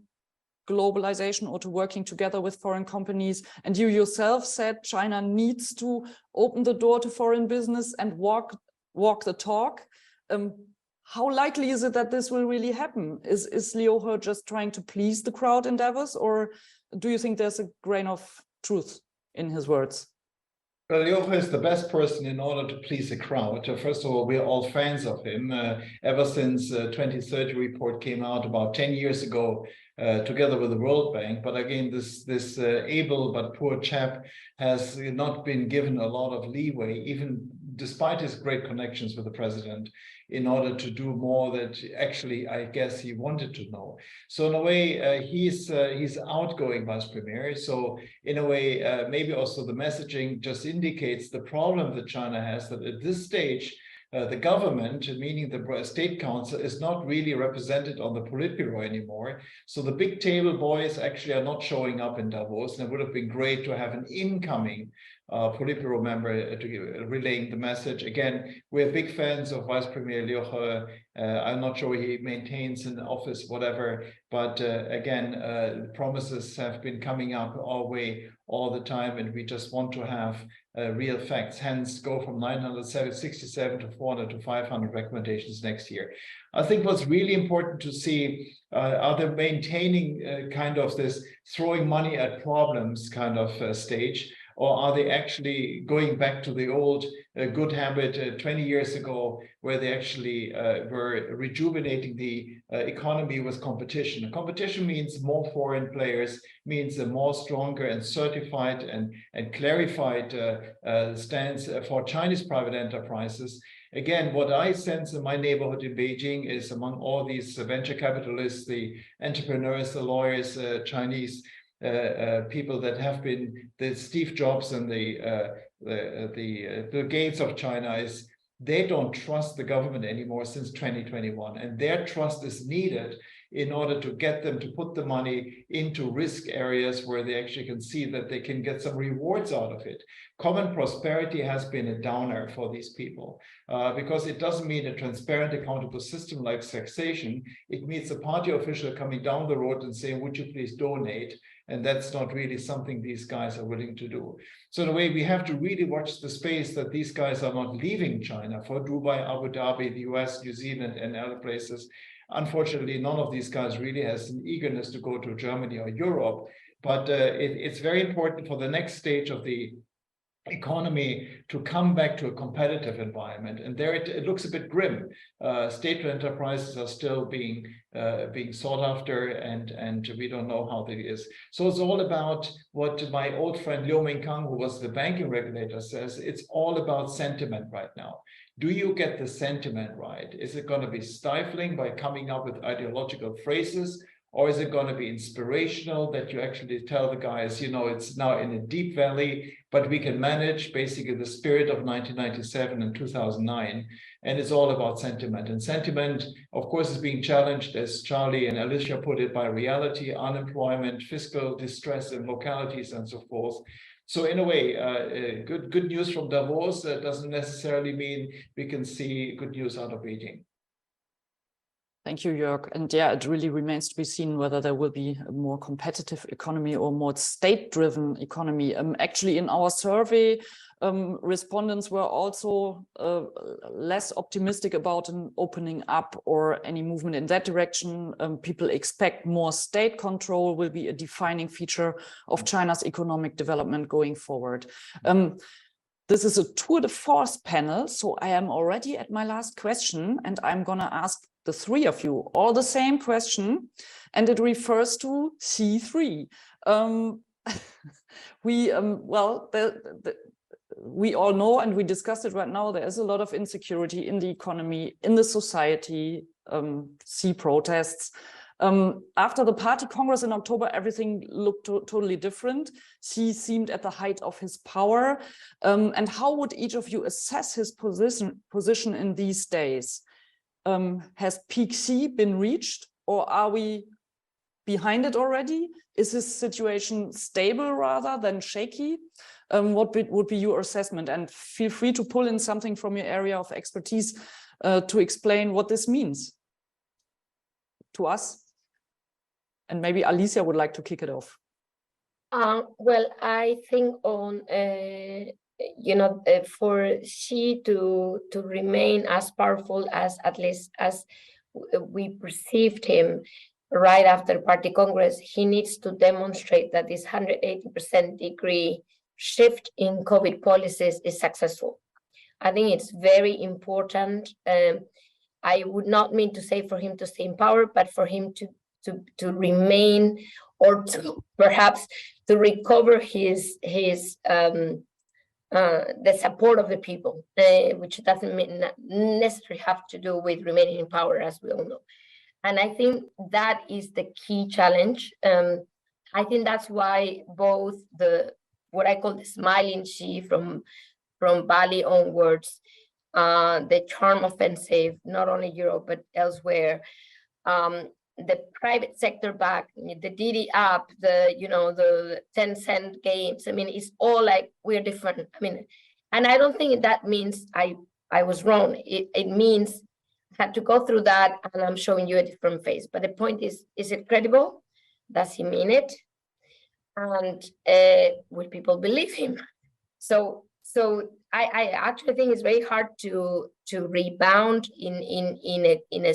globalization or to working together with foreign companies. And you yourself said China needs to open the door to foreign business and walk the talk. How likely is it that this will really happen? Is Liu He just trying to please the crowd in Davos, or do you think there's a grain of truth in his words? Well, Liu He is the best person in order to please the crowd. First of all, we're all fans of him. Ever since 2030 report came out about 10 years ago, together with the World Bank. But again, this able but poor chap has not been given a lot of leeway, even despite his great connections with the president, in order to do more that actually, I guess, he wanted to know. So in a way, he's outgoing vice premier. So in a way, maybe also the messaging just indicates the problem that China has, that at this stage, the government, meaning the state council, is not really represented on the Politburo anymore. So the big table boys actually are not showing up in Davos, and it would have been great to have an incoming Politburo member relaying the message. Again, we're big fans of Vice Premier Liu He. I'm not sure he maintains an office, whatever, but again, promises have been coming up our way all the time, and we just want to have real facts, hence go from 967 to 400 to 500 recommendations next year. I think what's really important to see, are they maintaining kind of this throwing money at problems kind of stage, or are they actually going back to the old good habit 20 years ago, where they actually were rejuvenating the economy with competition? Competition means more foreign players, means a more stronger and certified and clarified stance for Chinese private enterprises. Again, what I sense in my neighborhood in Beijing is among all these venture capitalists, the entrepreneurs, the lawyers, Chinese people that have been the Steve Jobs and the Bill Gates of China, is they don't trust the government anymore since 2021, and their trust is needed in order to get them to put the money into risk areas where they actually can see that they can get some rewards out of it. Common prosperity has been a downer for these people because it doesn't mean a transparent, accountable system like taxation. It means a party official coming down the road and saying, would you please donate? And that's not really something these guys are willing to do. So in a way, we have to really watch the space that these guys are not leaving China for Dubai, Abu Dhabi, the US, New Zealand, and other places. Unfortunately, none of these guys really has an eagerness to go to Germany or Europe. But it's very important for the next stage of the economy to come back to a competitive environment, and there it looks a bit grim. State enterprises are still being sought after, and we don't know how that is. So it's all about what my old friend Liu Mingkang, who was the banking regulator, says. It's all about sentiment right now. Do you get the sentiment right? Is it going to be stifling by coming up with ideological phrases? Or is it going to be inspirational that you actually tell the guys, you know, it's now in a deep valley, but we can manage basically the spirit of 1997 and 2009. And it's all about sentiment. And sentiment, of course, is being challenged, as Charlie and Alicia put it, by reality, unemployment, fiscal distress in localities, and so forth. So in a way, good news from Davos doesn't necessarily mean we can see good news out of Beijing. Thank you, Jörg. And yeah, it really remains to be seen whether there will be a more competitive economy or more state-driven economy. Actually, in our survey, respondents were also less optimistic about an opening up or any movement in that direction. People expect more state control will be a defining feature of China's economic development going forward. This is a tour de force panel, so I am already at my last question, and I'm going to ask the three of you all the same question, and it refers to C3. We all know, and we discussed it right now, there is a lot of insecurity in the economy, in the society, see protests. After the party congress in October, everything looked totally different. Xi seemed at the height of his power. And how would each of you assess his position in these days? Has peak Xi been reached, or are we behind it already? Is his situation stable rather than shaky? What would be your assessment? And feel free to pull in something from your area of expertise to explain what this means to us. And maybe Alicia would like to kick it off. Well, I think on for Xi to remain as powerful as, at least as we perceived him right after party congress, he needs to demonstrate that this 180% degree shift in COVID policies is successful. I think it's very important. I would not mean to say for him to stay in power, but for him to remain, or to perhaps to recover the support of the people, which doesn't necessarily have to do with remaining in power, as we all know. And I think that is the key challenge. I think that's why both what I call the smiling Xi from Bali onwards, the charm offensive, not only Europe but elsewhere, the private sector back, the Didi app, the 10-cent games. I mean, it's all like we're different. I mean, and I don't think that means I was wrong. It means I had to go through that, and I'm showing you a different face. But the point is it credible? Does he mean it? And will people believe him? So I actually think it's very hard to rebound in a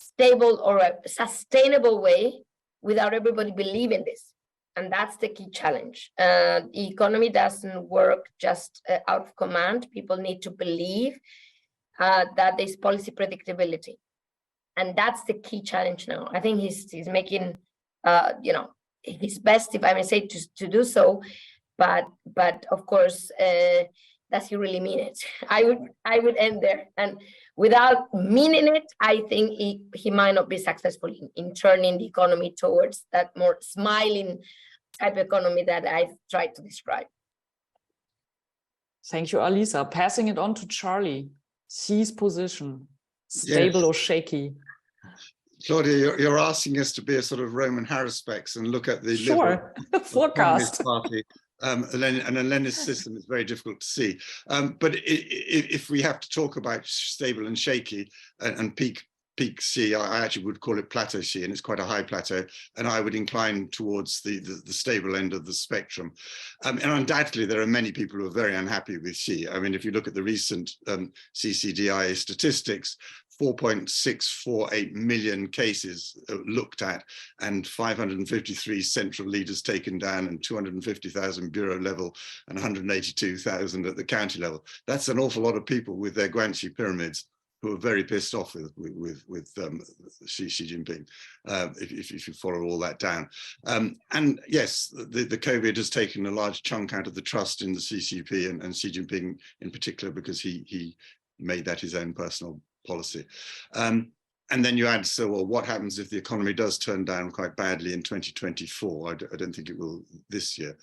stable or a sustainable way without everybody believing this. And that's the key challenge. The economy doesn't work just out of command. People need to believe that there's policy predictability. And that's the key challenge now. I think he's making, his best, if I may say, to do so. But of course, does he really mean it? I would end there. And without meaning it, I think he might not be successful in turning the economy towards that more smiling type economy that I've tried to describe. Thank you, Alisa. Passing it on to Charlie. Xi's position, stable or shaky? Claudia, you're asking us to be a sort of Roman Harrispex and look at the Sure. Forecast. Party. And a Leninist system is very difficult to see. But if we have to talk about stable and shaky and peak Xi, I actually would call it plateau Xi, and it's quite a high plateau. And I would incline towards the stable end of the spectrum. And undoubtedly, there are many people who are very unhappy with Xi. I mean, if you look at the recent CCDIA statistics, 4.648 million cases looked at, and 553 central leaders taken down, and 250,000 bureau level, and 182,000 at the county level. That's an awful lot of people with their Guanxi pyramids who are very pissed off with Xi Jinping, if you follow all that down. And yes, the COVID has taken a large chunk out of the trust in the CCP and Xi Jinping in particular, because he made that his own personal policy. And then you add, so well, what happens if the economy does turn down quite badly in 2024? I don't think it will this year.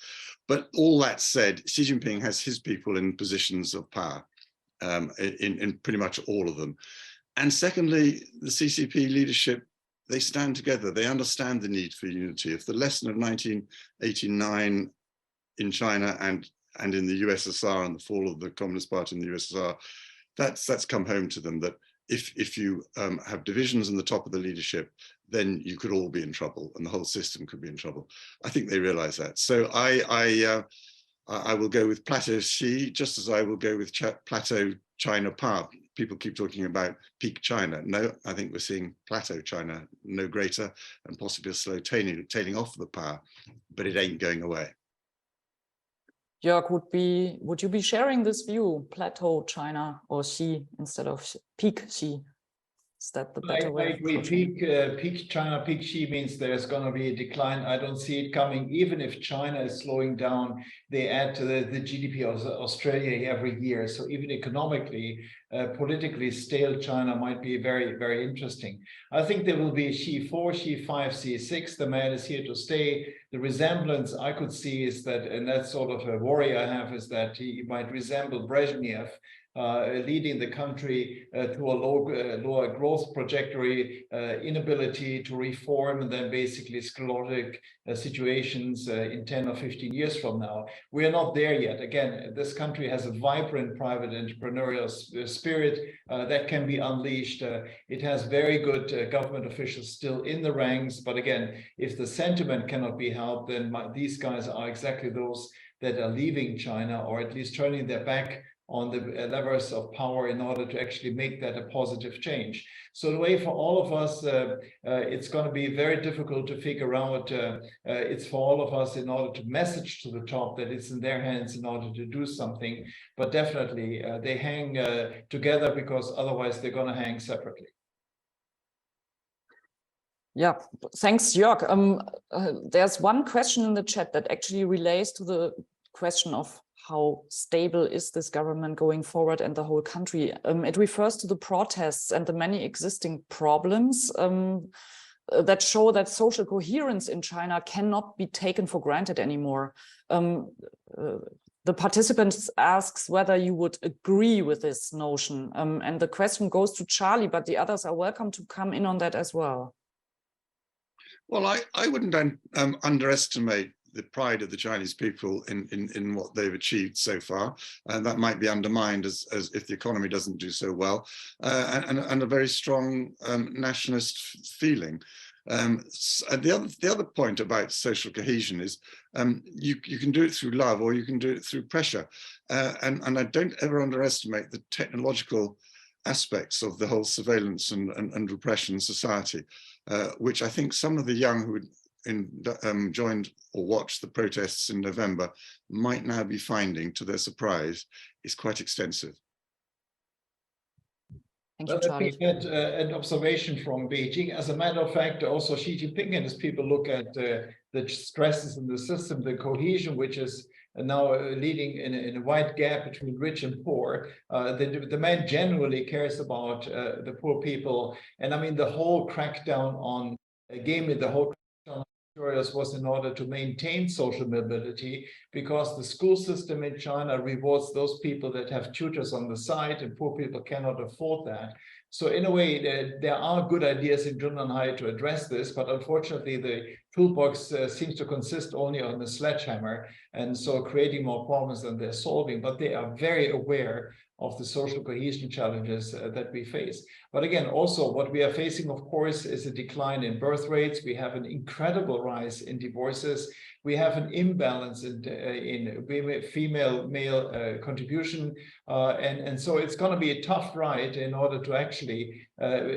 But all that said, Xi Jinping has his people in positions of power, in pretty much all of them. And secondly, the CCP leadership, they stand together. They understand the need for unity. If the lesson of 1989 in China and in the USSR and the fall of the Communist Party in the USSR, that's come home to them, that if you have divisions in the top of the leadership, then you could all be in trouble and the whole system could be in trouble. I think they realize that. So I will go with plateau Xi, just as I will go with plateau China power. People keep talking about peak China. No, I think we're seeing plateau China, no greater, and possibly a slow tailing off of the power, but it ain't going away. Jörg, would you be sharing this view, plateau China or Xi instead of peak Xi? Is that the better way? I agree. Peak China, peak Xi means there's going to be a decline. I don't see it coming. Even if China is slowing down, they add to the GDP of Australia every year. So even economically, politically, stale China might be very, very interesting. I think there will be Xi 4, Xi 5, Xi 6. The man is here to stay. The resemblance I could see is that, and that's sort of a worry I have, is that he might resemble Brezhnev, leading the country to a lower growth trajectory, inability to reform, and then basically sclerotic situations in 10 or 15 years from now. We are not there yet. Again, this country has a vibrant private entrepreneurial spirit that can be unleashed. It has very good government officials still in the ranks. But again, if the sentiment cannot be helped, then these guys are exactly those that are leaving China, or at least turning their back on the levers of power in order to actually make that a positive change. So the way for all of us, it's going to be very difficult to figure out. It's for all of us in order to message to the top that it's in their hands in order to do something. But definitely they hang together, because otherwise they're going to hang separately. Yeah, thanks, Jörg. There's one question in the chat that actually relates to the question of how stable is this government going forward and the whole country. It refers to the protests and the many existing problems that show that social coherence in China cannot be taken for granted anymore. The participants asks whether you would agree with this notion. And the question goes to Charlie, but the others are welcome to come in on that as well. Well, I wouldn't underestimate the pride of the Chinese people in what they've achieved so far, and that might be undermined as if the economy doesn't do so well, and a very strong nationalist feeling. And the other point about social cohesion is you can do it through love, or you can do it through pressure, and I don't ever underestimate the technological aspects of the whole surveillance and repression society, which I think some of the young who joined or watched the protests in November might now be finding, to their surprise, is quite extensive. Thank you, Charlie. Let me add an observation from Beijing. As a matter of fact, also Xi Jinping and his people look at the stresses in the system, the cohesion, which is now leading in a wide gap between rich and poor. The man generally cares about the poor people. And I mean, the whole crackdown on gaming, the whole crackdown on was in order to maintain social mobility, because the school system in China rewards those people that have tutors on the side, and poor people cannot afford that. So in a way, there are good ideas in Zhongnanhai to address this, but unfortunately the toolbox seems to consist only on the sledgehammer, and so creating more problems than they're solving. But they are very aware of the social cohesion challenges that we face. But again, also what we are facing, of course, is a decline in birth rates. We have an incredible rise in divorces. We have an imbalance in female-male contribution. And so it's going to be a tough ride in order to actually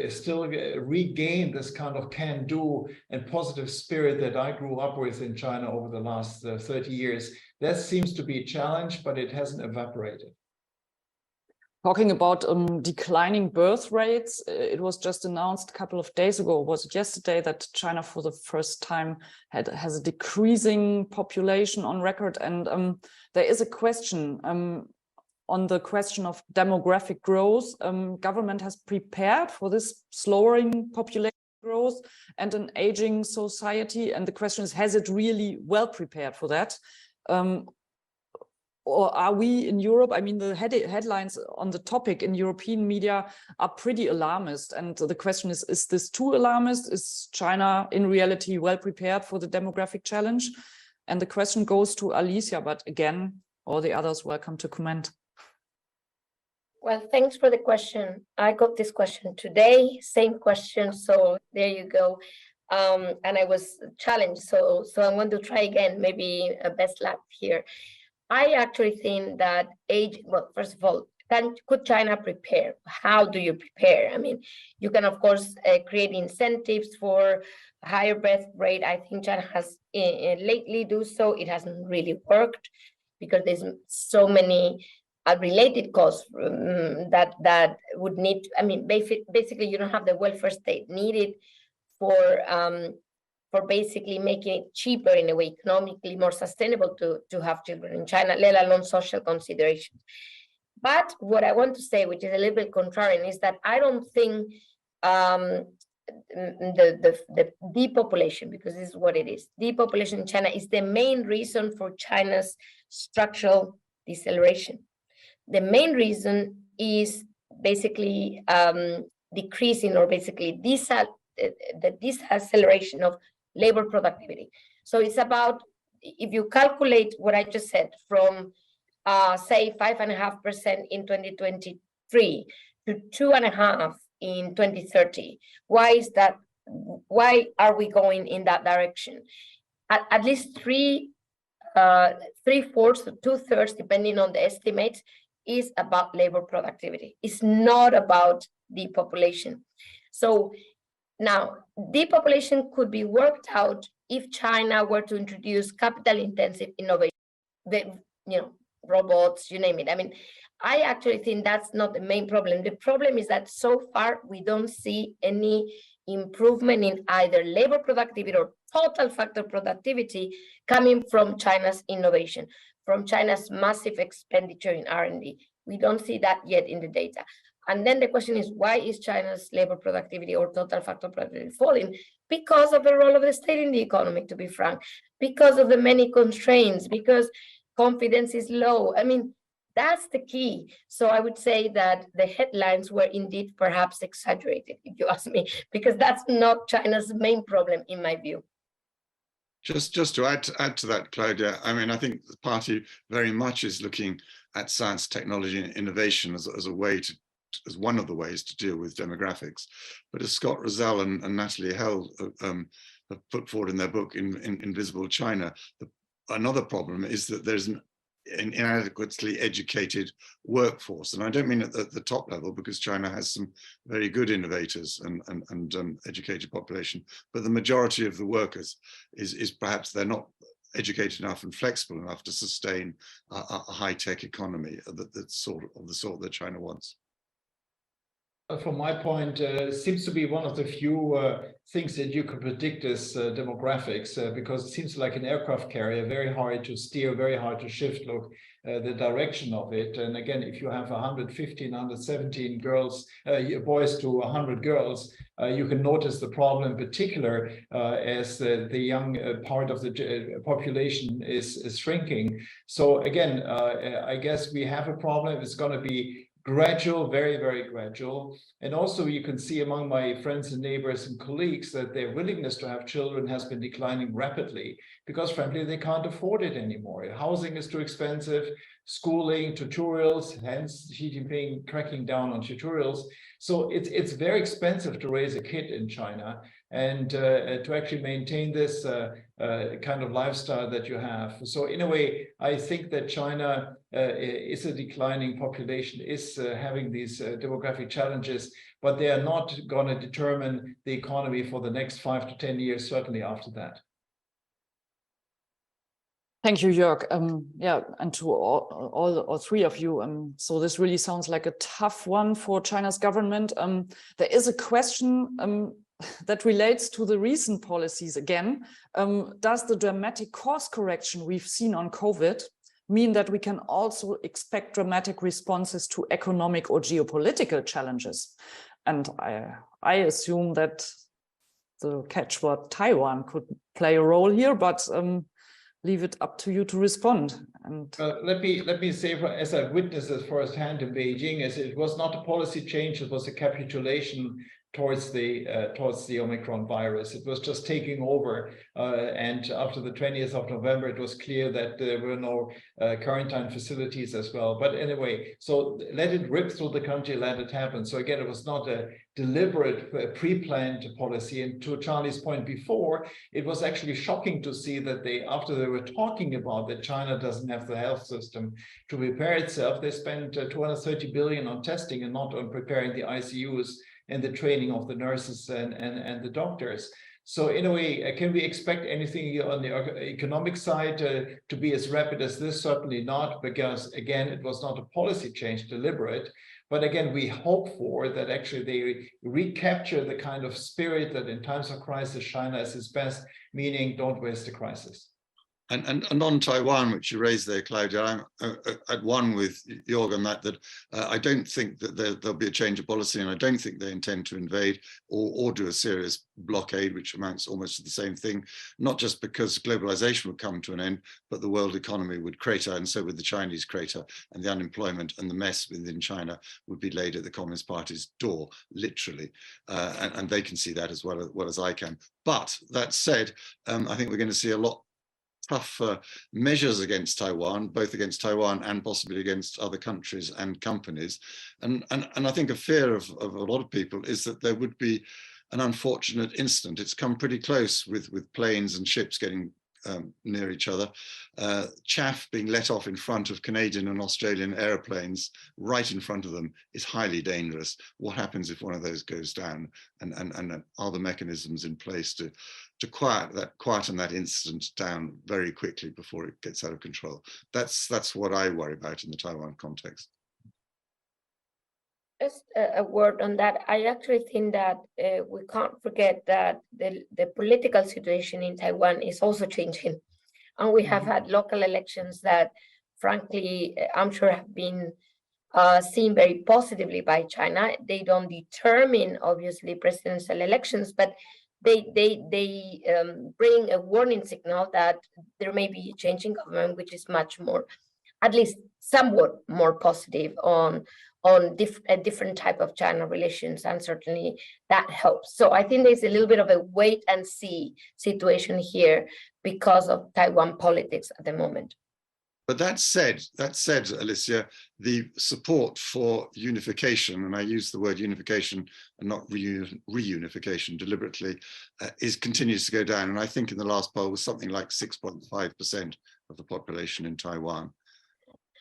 still regain this kind of can-do and positive spirit that I grew up with in China over the last 30 years. That seems to be a challenge, but it hasn't evaporated. Talking about declining birth rates, it was just announced a couple of days ago, was it yesterday, that China for the first time has a decreasing population on record. And there is a question on the question of demographic growth. Government has prepared for this slowing population growth and an aging society. And the question is, has it really well prepared for that? Or are we in Europe? I mean, the headlines on the topic in European media are pretty alarmist. And the question is this too alarmist? Is China in reality well prepared for the demographic challenge? And the question goes to Alicia, but again, all the others welcome to comment. Well, thanks for the question. I got this question today, same question, so there you go. And I was challenged, so I'm going to try again, maybe a best luck here. I actually think that well, first of all, could China prepare? How do you prepare? I mean, you can, of course, create incentives for higher birth rate. I think China has lately do so. It hasn't really worked because there's so many related costs that would need, I mean, basically you don't have the welfare state needed for basically making it cheaper in a way, economically more sustainable to have children in China, let alone social considerations. But what I want to say, which is a little bit contrarian, is that I don't think the depopulation, because this is what it is, depopulation in China is the main reason for China's structural deceleration. The main reason is basically decreasing, or basically the deceleration of labor productivity. So it's about, if you calculate what I just said, from say 5.5% in 2023 to 2.5% in 2030. Why is that? Why are we going in that direction? At least 3/4 to 2/3, depending on the estimates, is about labor productivity. It's not about depopulation. So now, depopulation could be worked out if China were to introduce capital-intensive innovation, robots, you name it. I mean, I actually think that's not the main problem. The problem is that so far we don't see any improvement in either labor productivity or total factor productivity coming from China's innovation, from China's massive expenditure in R&D. We don't see that yet in the data. And then the question is, why is China's labor productivity or total factor productivity falling? Because of the role of the state in the economy, to be frank, because of the many constraints, because confidence is low. I mean, that's the key. So I would say that the headlines were indeed perhaps exaggerated, if you ask me, because that's not China's main problem, in my view. Just to add to that, Claudia, I mean, I think the party very much is looking at science, technology, and innovation as as one of the ways to deal with demographics. But as Scott Rozelle and Natalie Hell have put forward in their book, Invisible China, another problem is that there's an inadequately educated workforce. And I don't mean at the top level, because China has some very good innovators and educated population, but the majority of the workers is perhaps they're not educated enough and flexible enough to sustain a high-tech economy of the sort that China wants. From my point, seems to be one of the few things that you could predict as demographics, because it seems like an aircraft carrier, very hard to steer, very hard to shift, the direction of it. And again, if you have 115, 117 boys to 100 girls, you can notice the problem in particular as the young part of the population is shrinking. So again, I guess we have a problem. It's going to be gradual, very, very gradual. And also you can see among my friends and neighbors and colleagues that their willingness to have children has been declining rapidly because frankly, they can't afford it anymore. Housing is too expensive, schooling, tutorials, hence Xi Jinping cracking down on tutorials. So it's very expensive to raise a kid in China and to actually maintain this kind of lifestyle that you have. So in a way, I think that China is a declining population, is having these demographic challenges, but they are not going to determine the economy for the next 5 to 10 years, certainly after that. Thank you, Jörg. Yeah, and to all three of you. So this really sounds like a tough one for China's government. There is a question that relates to the recent policies again. Does the dramatic course correction we've seen on COVID mean that we can also expect dramatic responses to economic or geopolitical challenges? And I assume that the catchword Taiwan could play a role here, but leave it up to you to respond. And let me say, as I've witnessed it firsthand in Beijing, as it was not a policy change, it was a capitulation towards the Omicron virus. It was just taking over, and after the 20th of November, it was clear that there were no quarantine facilities as well. But anyway, so let it rip through the country, let it happen. So again, it was not a deliberate, pre-planned policy. And to Charlie's point before, it was actually shocking to see that after they were talking about that China doesn't have the health system to prepare itself, they spent 230 billion on testing and not on preparing the ICUs and the training of the nurses and the doctors. So in a way, can we expect anything on the economic side to be as rapid as this? Certainly not, because again, it was not a policy change deliberate. But again, we hope for that actually they recapture the kind of spirit that in times of crisis, China is its best, meaning don't waste the crisis. And on Taiwan, which you raised there, Claudia, I'm at one with Jörg on that I don't think that there'll be a change of policy, and I don't think they intend to invade or do a serious blockade, which amounts almost to the same thing, not just because globalization would come to an end, but the world economy would crater, and so would the Chinese crater, and the unemployment and the mess within China would be laid at the Communist Party's door, literally. And they can see that as well as I can. But that said, I think we're going to see a lot tough measures against Taiwan, both against Taiwan and possibly against other countries and companies. And I think a fear of a lot of people is that there would be an unfortunate incident. It's come pretty close with planes and ships getting near each other. Chaff being let off in front of Canadian and Australian airplanes right in front of them is highly dangerous. What happens if one of those goes down? And are the mechanisms in place to quieten that incident down very quickly before it gets out of control? That's what I worry about in the Taiwan context. Just a word on that. I actually think that we can't forget that the political situation in Taiwan is also changing. And we have had local elections that, frankly, I'm sure have been seen very positively by China. They don't determine, obviously, presidential elections, but they bring a warning signal that there may be a change in government, which is much more, at least somewhat more positive on a different type of China relations, and certainly that helps. So I think there's a little bit of a wait and see situation here because of Taiwan politics at the moment. But that said, Alicia, the support for unification, and I use the word unification and not reunification deliberately, continues to go down. And I think in the last poll was something like 6.5% of the population in Taiwan.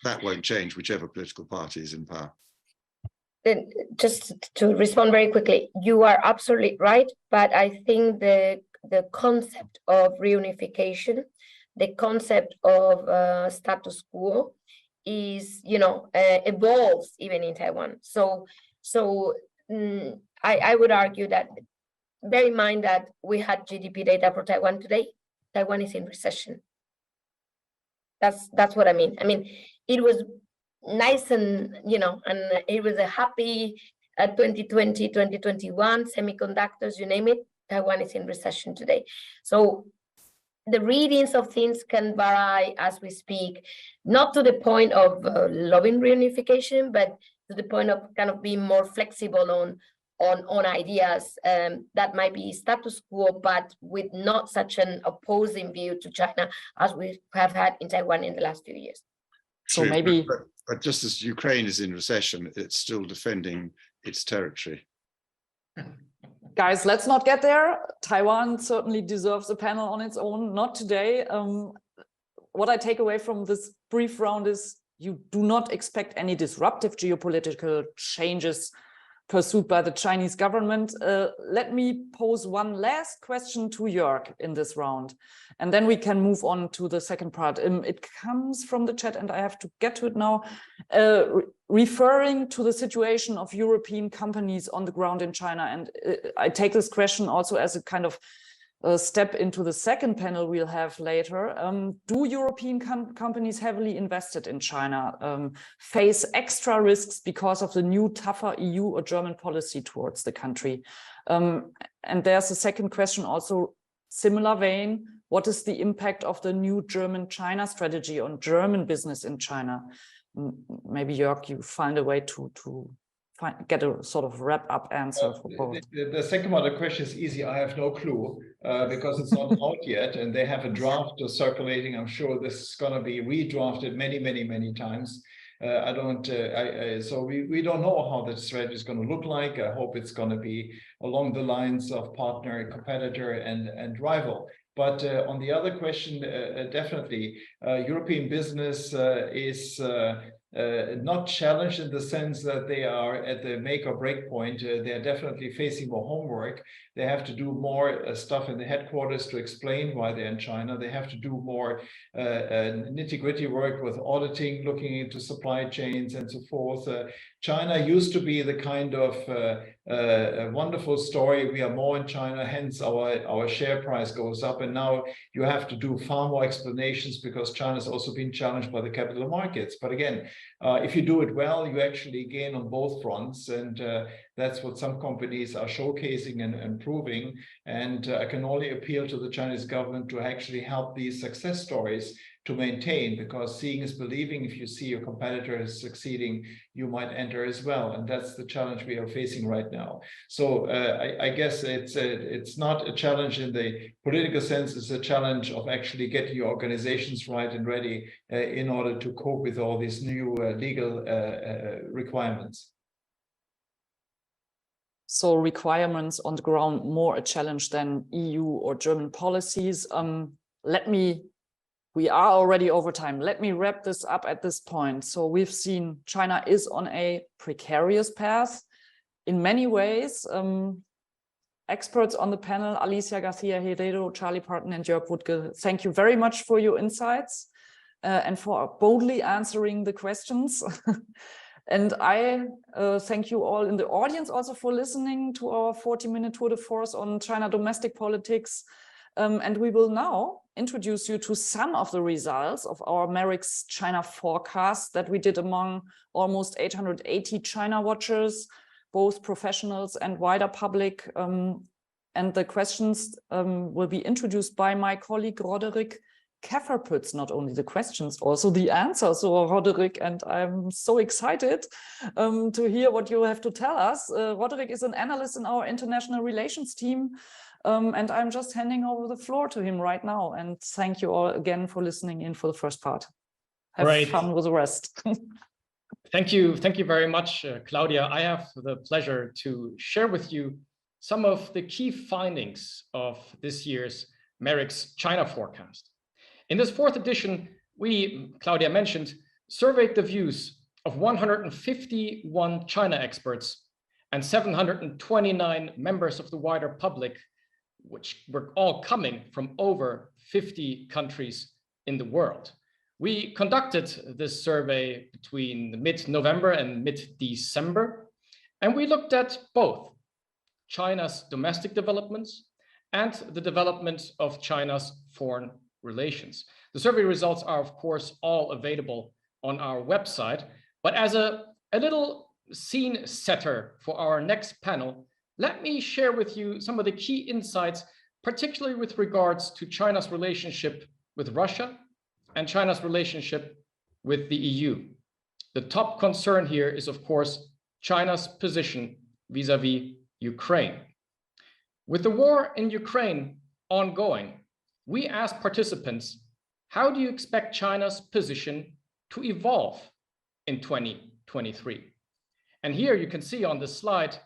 That won't change whichever political party is in power. Then just to respond very quickly, you are absolutely right, but I think the concept of reunification, the concept of status quo is, evolves even in Taiwan. So I would argue that, bear in mind that we had GDP data for Taiwan today. Taiwan is in recession. That's what I mean. I mean, it was nice and, and it was a happy 2020, 2021, semiconductors, you name it. Taiwan is in recession today. So the readings of things can vary as we speak, not to the point of loving reunification, but to the point of kind of being more flexible on ideas that might be status quo, but with not such an opposing view to China as we have had in Taiwan in the last few years. So True, maybe, but just as Ukraine is in recession, it's still defending its territory. guys, let's not get there. Taiwan certainly deserves a panel on its own, not today. What I take away from this brief round is you do not expect any disruptive geopolitical changes pursued by the Chinese government. Let me pose one last question to Jörg in this round, and then we can move on to the second part. It comes from the chat, and I have to get to it now. Referring to the situation of European companies on the ground in China, and I take this question also as a kind of step into the second panel we'll have later. Do European companies heavily invested in China face extra risks because of the new tougher EU or German policy towards the country? And there's a second question also similar vein. What is the impact of the new German China strategy on German business in China? Maybe Jörg, you find a way to get a sort of wrap-up answer for both. The second one, the question is easy. I have no clue because it's not out yet, and they have a draft circulating. I'm sure this is going to be redrafted many times. So we don't know how the strategy is going to look like. I hope it's going to be along the lines of partner, competitor, and rival. But on the other question, definitely, European business is not challenged in the sense that they are at the make or break point. They are definitely facing more homework. They have to do more stuff in the headquarters to explain why they're in China. They have to do more nitty-gritty work with auditing, looking into supply chains and so forth. China used to be the kind of wonderful story. We are more in China, hence our share price goes up. And now you have to do far more explanations because China has also been challenged by the capital markets. But again, if you do it well, you actually gain on both fronts. And that's what some companies are showcasing and proving. And I can only appeal to the Chinese government to actually help these success stories to maintain, because seeing is believing. If you see your competitor is succeeding, you might enter as well. And that's the challenge we are facing right now. So I guess it's not a challenge in the political sense, it's a challenge of actually getting your organizations right and ready in order to cope with all these new legal requirements. So requirements on the ground more a challenge than EU or German policies. We are already over time. Let me wrap this up at this point. So we've seen China is on a precarious path in many ways. Experts on the panel, Alicia Garcia Heredo, Charlie Parton, and Jörg Wuttke, thank you very much for your insights and for boldly answering the questions. And I thank you all in the audience also for listening to our 40-minute tour de force on China domestic politics. And we will now introduce you to some of the results of our MERICS China Forecast that we did among almost 880 China watchers, both professionals and wider public. And the questions will be introduced by my colleague Roderick Kefferpütz, not only the questions, also the answers. So Roderick, and I'm so excited to hear what you have to tell us. Roderick is an analyst in our international relations team. And I'm just handing over the floor to him right now. And thank you all again for listening in for the first part. Have fun with the rest. Thank you very much, Claudia. I have the pleasure to share with you some of the key findings of this year's MERICS China Forecast. In this fourth edition, we, Claudia mentioned, surveyed the views of 151 China experts and 729 members of the wider public, which were all coming from over 50 countries in the world. We conducted this survey between mid-November and mid-December, and we looked at both China's domestic developments and the development of China's foreign relations. The survey results are, of course, all available on our website, but as a little scene setter for our next panel, let me share with you some of the key insights, particularly with regards to China's relationship with Russia and China's relationship with the EU. The top concern here is, of course, China's position vis-à-vis Ukraine. With the war in Ukraine ongoing, we asked participants, how do you expect China's position to evolve in 2023? And here you can see on this slide,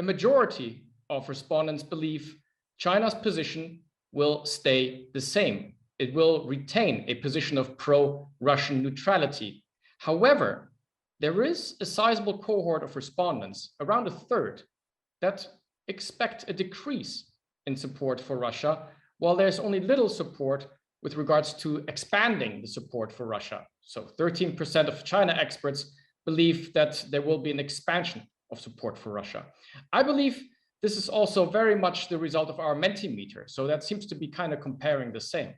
a majority of respondents believe China's position will stay the same. It will retain a position of pro-Russian neutrality. However, there is a sizable cohort of respondents, around a third, that expect a decrease in support for Russia, while there's only little support with regards to expanding the support for Russia. So 13% of China experts believe that there will be an expansion of support for Russia. I believe this is also very much the result of our Mentimeter. So that seems to be kind of comparing the same.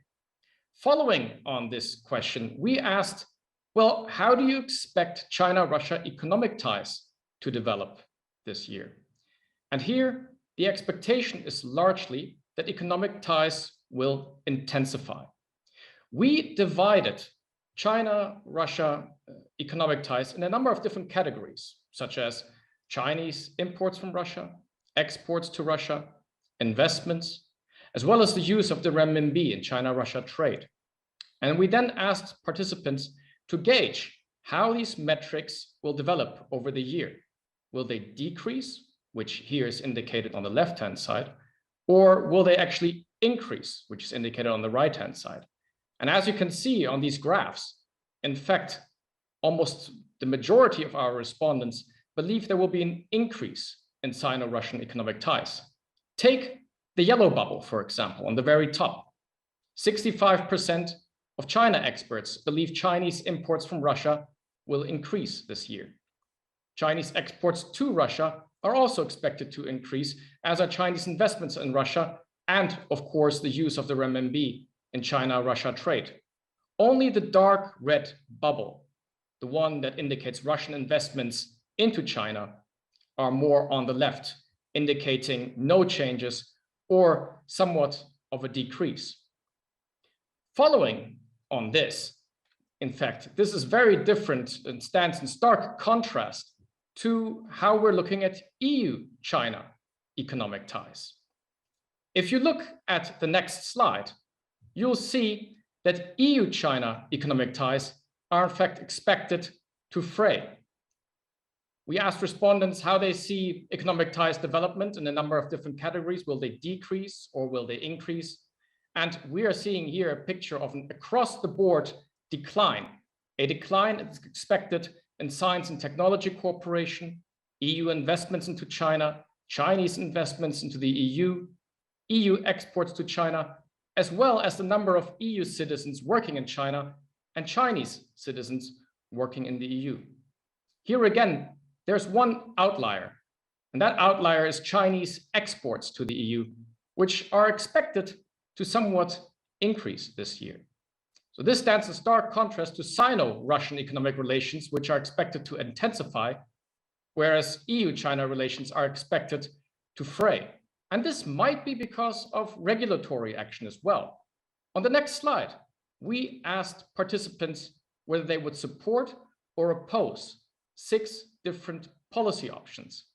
Following on this question, we asked, well, how do you expect China-Russia economic ties to develop this year? And here, the expectation is largely that economic ties will intensify. We divided China-Russia economic ties in a number of different categories, such as Chinese imports from Russia, exports to Russia, investments, as well as the use of the renminbi in China-Russia trade. And we then asked participants to gauge how these metrics will develop over the year. Will they decrease, which here is indicated on the left-hand side, or will they actually increase, which is indicated on the right-hand side? And as you can see on these graphs, in fact, almost the majority of our respondents believe there will be an increase in Sino-Russian economic ties. Take the yellow bubble, for example, on the very top. 65% of China experts believe Chinese imports from Russia will increase this year. Chinese exports to Russia are also expected to increase, as are Chinese investments in Russia, and of course, the use of the renminbi in China-Russia trade. Only the dark red bubble, the one that indicates Russian investments into China, are more on the left, indicating no changes or somewhat of a decrease. Following on this, in fact, this is very different and stands in stark contrast to how we're looking at EU-China economic ties. If you look at the next slide, you'll see that EU-China economic ties are in fact expected to fray. We asked respondents how they see economic ties development in a number of different categories. Will they decrease or will they increase? And we are seeing here a picture of an across-the-board decline. A decline is expected in science and technology cooperation, EU investments into China, Chinese investments into the EU, EU exports to China, as well as the number of EU citizens working in China and Chinese citizens working in the EU. Here again, there's one outlier, and that outlier is Chinese exports to the EU, which are expected to somewhat increase this year. So this stands in stark contrast to Sino-Russian economic relations, which are expected to intensify, whereas EU-China relations are expected to fray. And this might be because of regulatory action as well. On the next slide, we asked participants whether they would support or oppose 6 different policy options.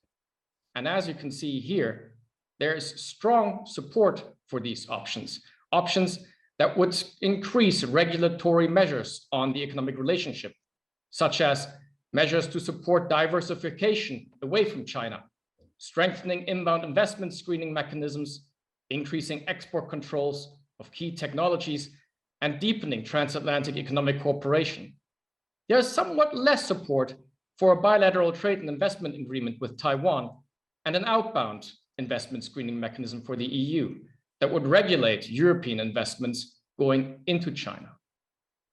And as you can see here, there is strong support for these options that would increase regulatory measures on the economic relationship, such as measures to support diversification away from China, strengthening inbound investment screening mechanisms, increasing export controls of key technologies, and deepening transatlantic economic cooperation. There is somewhat less support for a bilateral trade and investment agreement with Taiwan and an outbound investment screening mechanism for the EU that would regulate European investments going into China.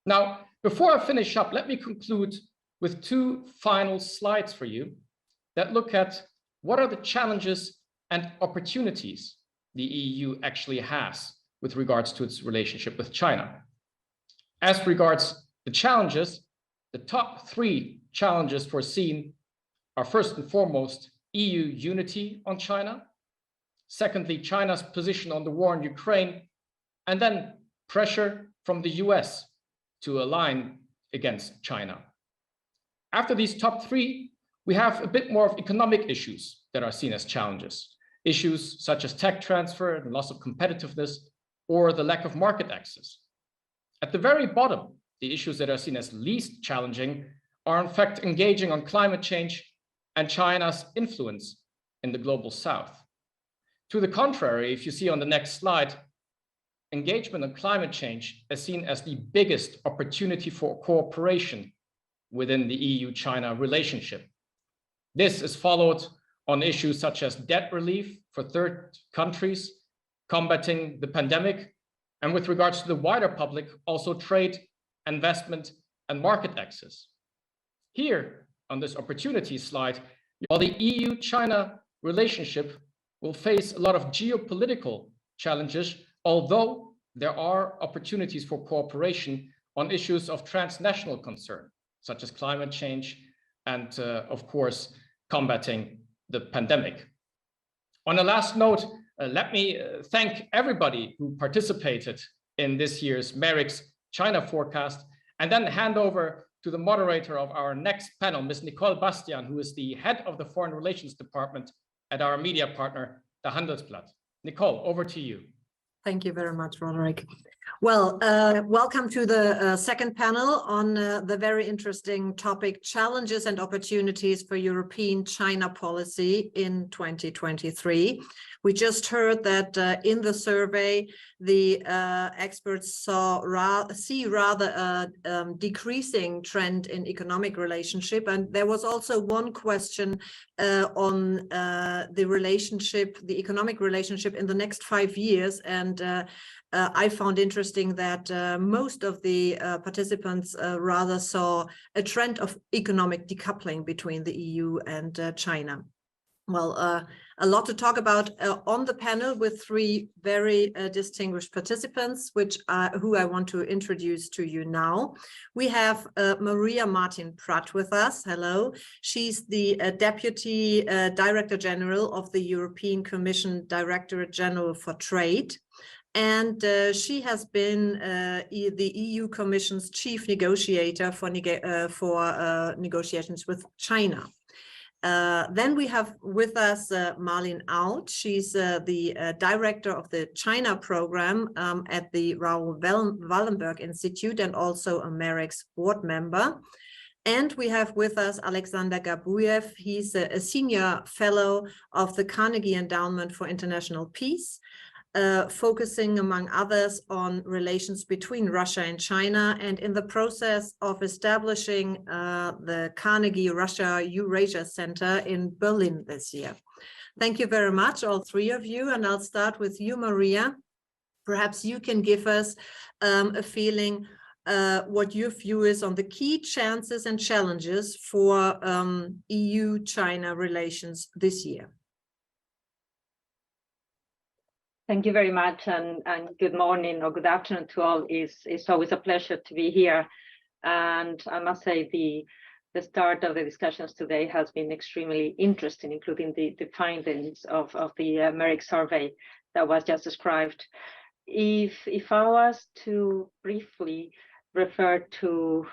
Now, before I finish up, let me conclude with 2 final slides for you that look at what are the challenges and opportunities the EU actually has with regards to its relationship with China. As regards the challenges, the top 3 challenges foreseen are first and foremost EU unity on China, secondly, China's position on the war in Ukraine, and then pressure from the US to align against China. After these top 3, we have a bit more of economic issues that are seen as challenges. Issues such as tech transfer and loss of competitiveness, or the lack of market access. At the very bottom, the issues that are seen as least challenging are in fact engaging on climate change and China's influence in the global south. To the contrary, if you see on the next slide, engagement on climate change is seen as the biggest opportunity for cooperation within the EU-China relationship. This is followed on issues such as debt relief for third countries, combating the pandemic, and with regards to the wider public, also trade, investment, and market access. Here, on this opportunity slide, while the EU-China relationship will face a lot of geopolitical challenges, although there are opportunities for cooperation on issues of transnational concern, such as climate change and, of course, combating the pandemic. On a last note, let me thank everybody who participated in this year's MERICS China Forecast, and then hand over to the moderator of our next panel, Ms. Nicole Bastian, who is the head of the Foreign Relations Department at our media partner, the Handelsblatt. Nicole, over to you. Thank you very much, Roderick. Well, welcome to the second panel on the very interesting topic, Challenges and Opportunities for European China Policy in 2023. We just heard that in the survey, the experts see rather a decreasing trend in economic relationship. And there was also one question on the relationship, the economic relationship in the next 5 years. And I found interesting that most of the participants rather saw a trend of economic decoupling between the EU and China. Well, a lot to talk about on the panel with three very distinguished participants, who I want to introduce to you now. We have Maria Martin-Pratt with us. Hello. She's the Deputy Director General of the European Commission Directorate General for Trade. And she has been the EU Commission's chief negotiator for negotiations with China. Then we have with us Marlene Out. She's the director of the China program at the Raoul Wallenberg Institute and also a MERICS board member. And we have with us Alexander Gabuyev. He's a senior fellow of the Carnegie Endowment for International Peace, focusing among others on relations between Russia and China, and in the process of establishing the Carnegie Russia Eurasia Center in Berlin this year. Thank you very much, all three of you, and I'll start with you, Maria. Perhaps you can give us a feeling what your view is on the key chances and challenges for EU-China relations this year. Thank you very much, and good morning or good afternoon to all. It's always a pleasure to be here. And I must say the start of the discussions today has been extremely interesting, including the findings of the MERICS survey that was just described. If I was to briefly refer to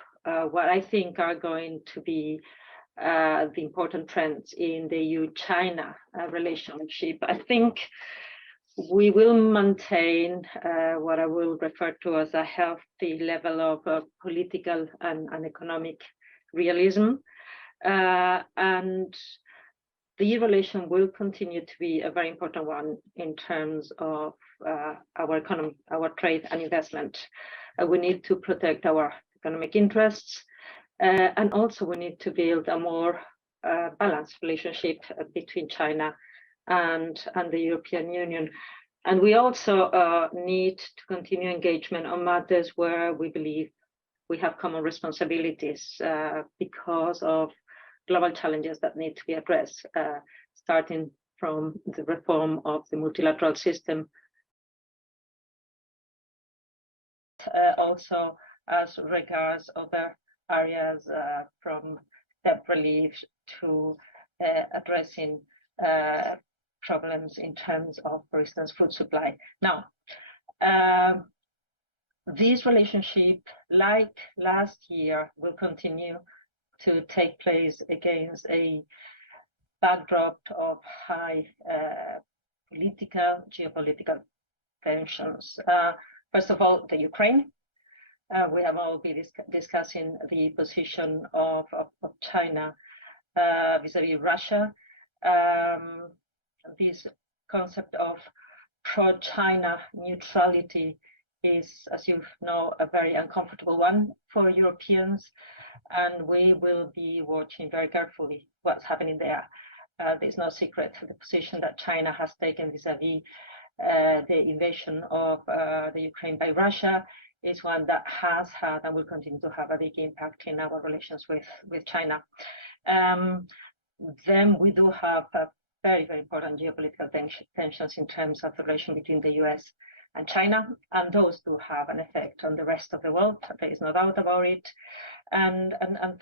what I think are going to be the important trends in the EU-China relationship, I think we will maintain what I will refer to as a healthy level of political and economic realism. And the relation will continue to be a very important one in terms of our economy, our trade and investment. We need to protect our economic interests, and also we need to build a more balanced relationship between China and the European Union. And we also need to continue engagement on matters where we believe we have common responsibilities because of global challenges that need to be addressed, starting from the reform of the multilateral system. Also as regards other areas from debt relief to addressing problems in terms of, for instance, food supply. Now, this relationship, like last year, will continue to take place against a backdrop of high geopolitical tensions. First of all, the Ukraine. We have all been discussing the position of China vis-a-vis Russia. This concept of pro-China neutrality is, as you know, a very uncomfortable one for Europeans, and we will be watching very carefully what's happening there. There's no secret the position that China has taken vis-a-vis the invasion of the Ukraine by Russia is one that has had and will continue to have a big impact in our relations with China. Then we do have very, very important geopolitical tensions in terms of the relation between the US and China, and those do have an effect on the rest of the world. There is no doubt about it. And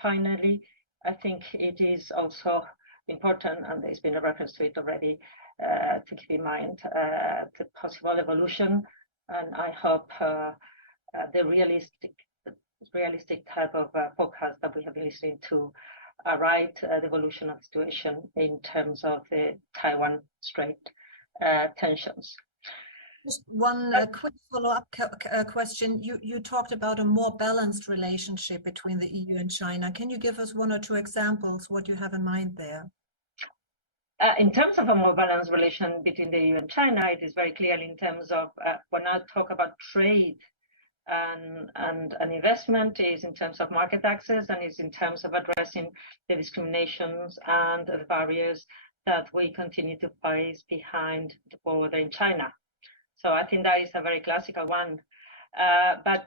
finally, I think it is also important, and there's been a reference to it already, to keep in mind the possible evolution, and I hope the realistic type of forecast that we have been listening to right the evolution of the situation in terms of the Taiwan Strait tensions. Just one quick follow-up question. You talked about a more balanced relationship between the EU and China. Can you give us one or two examples what you have in mind there? In terms of a more balanced relation between the EU and China, it is very clearly in terms of when I talk about trade and investment, is in terms of market access, and is in terms of addressing the discriminations and the barriers that we continue to face behind the border in China. So I think that is a very classical one. But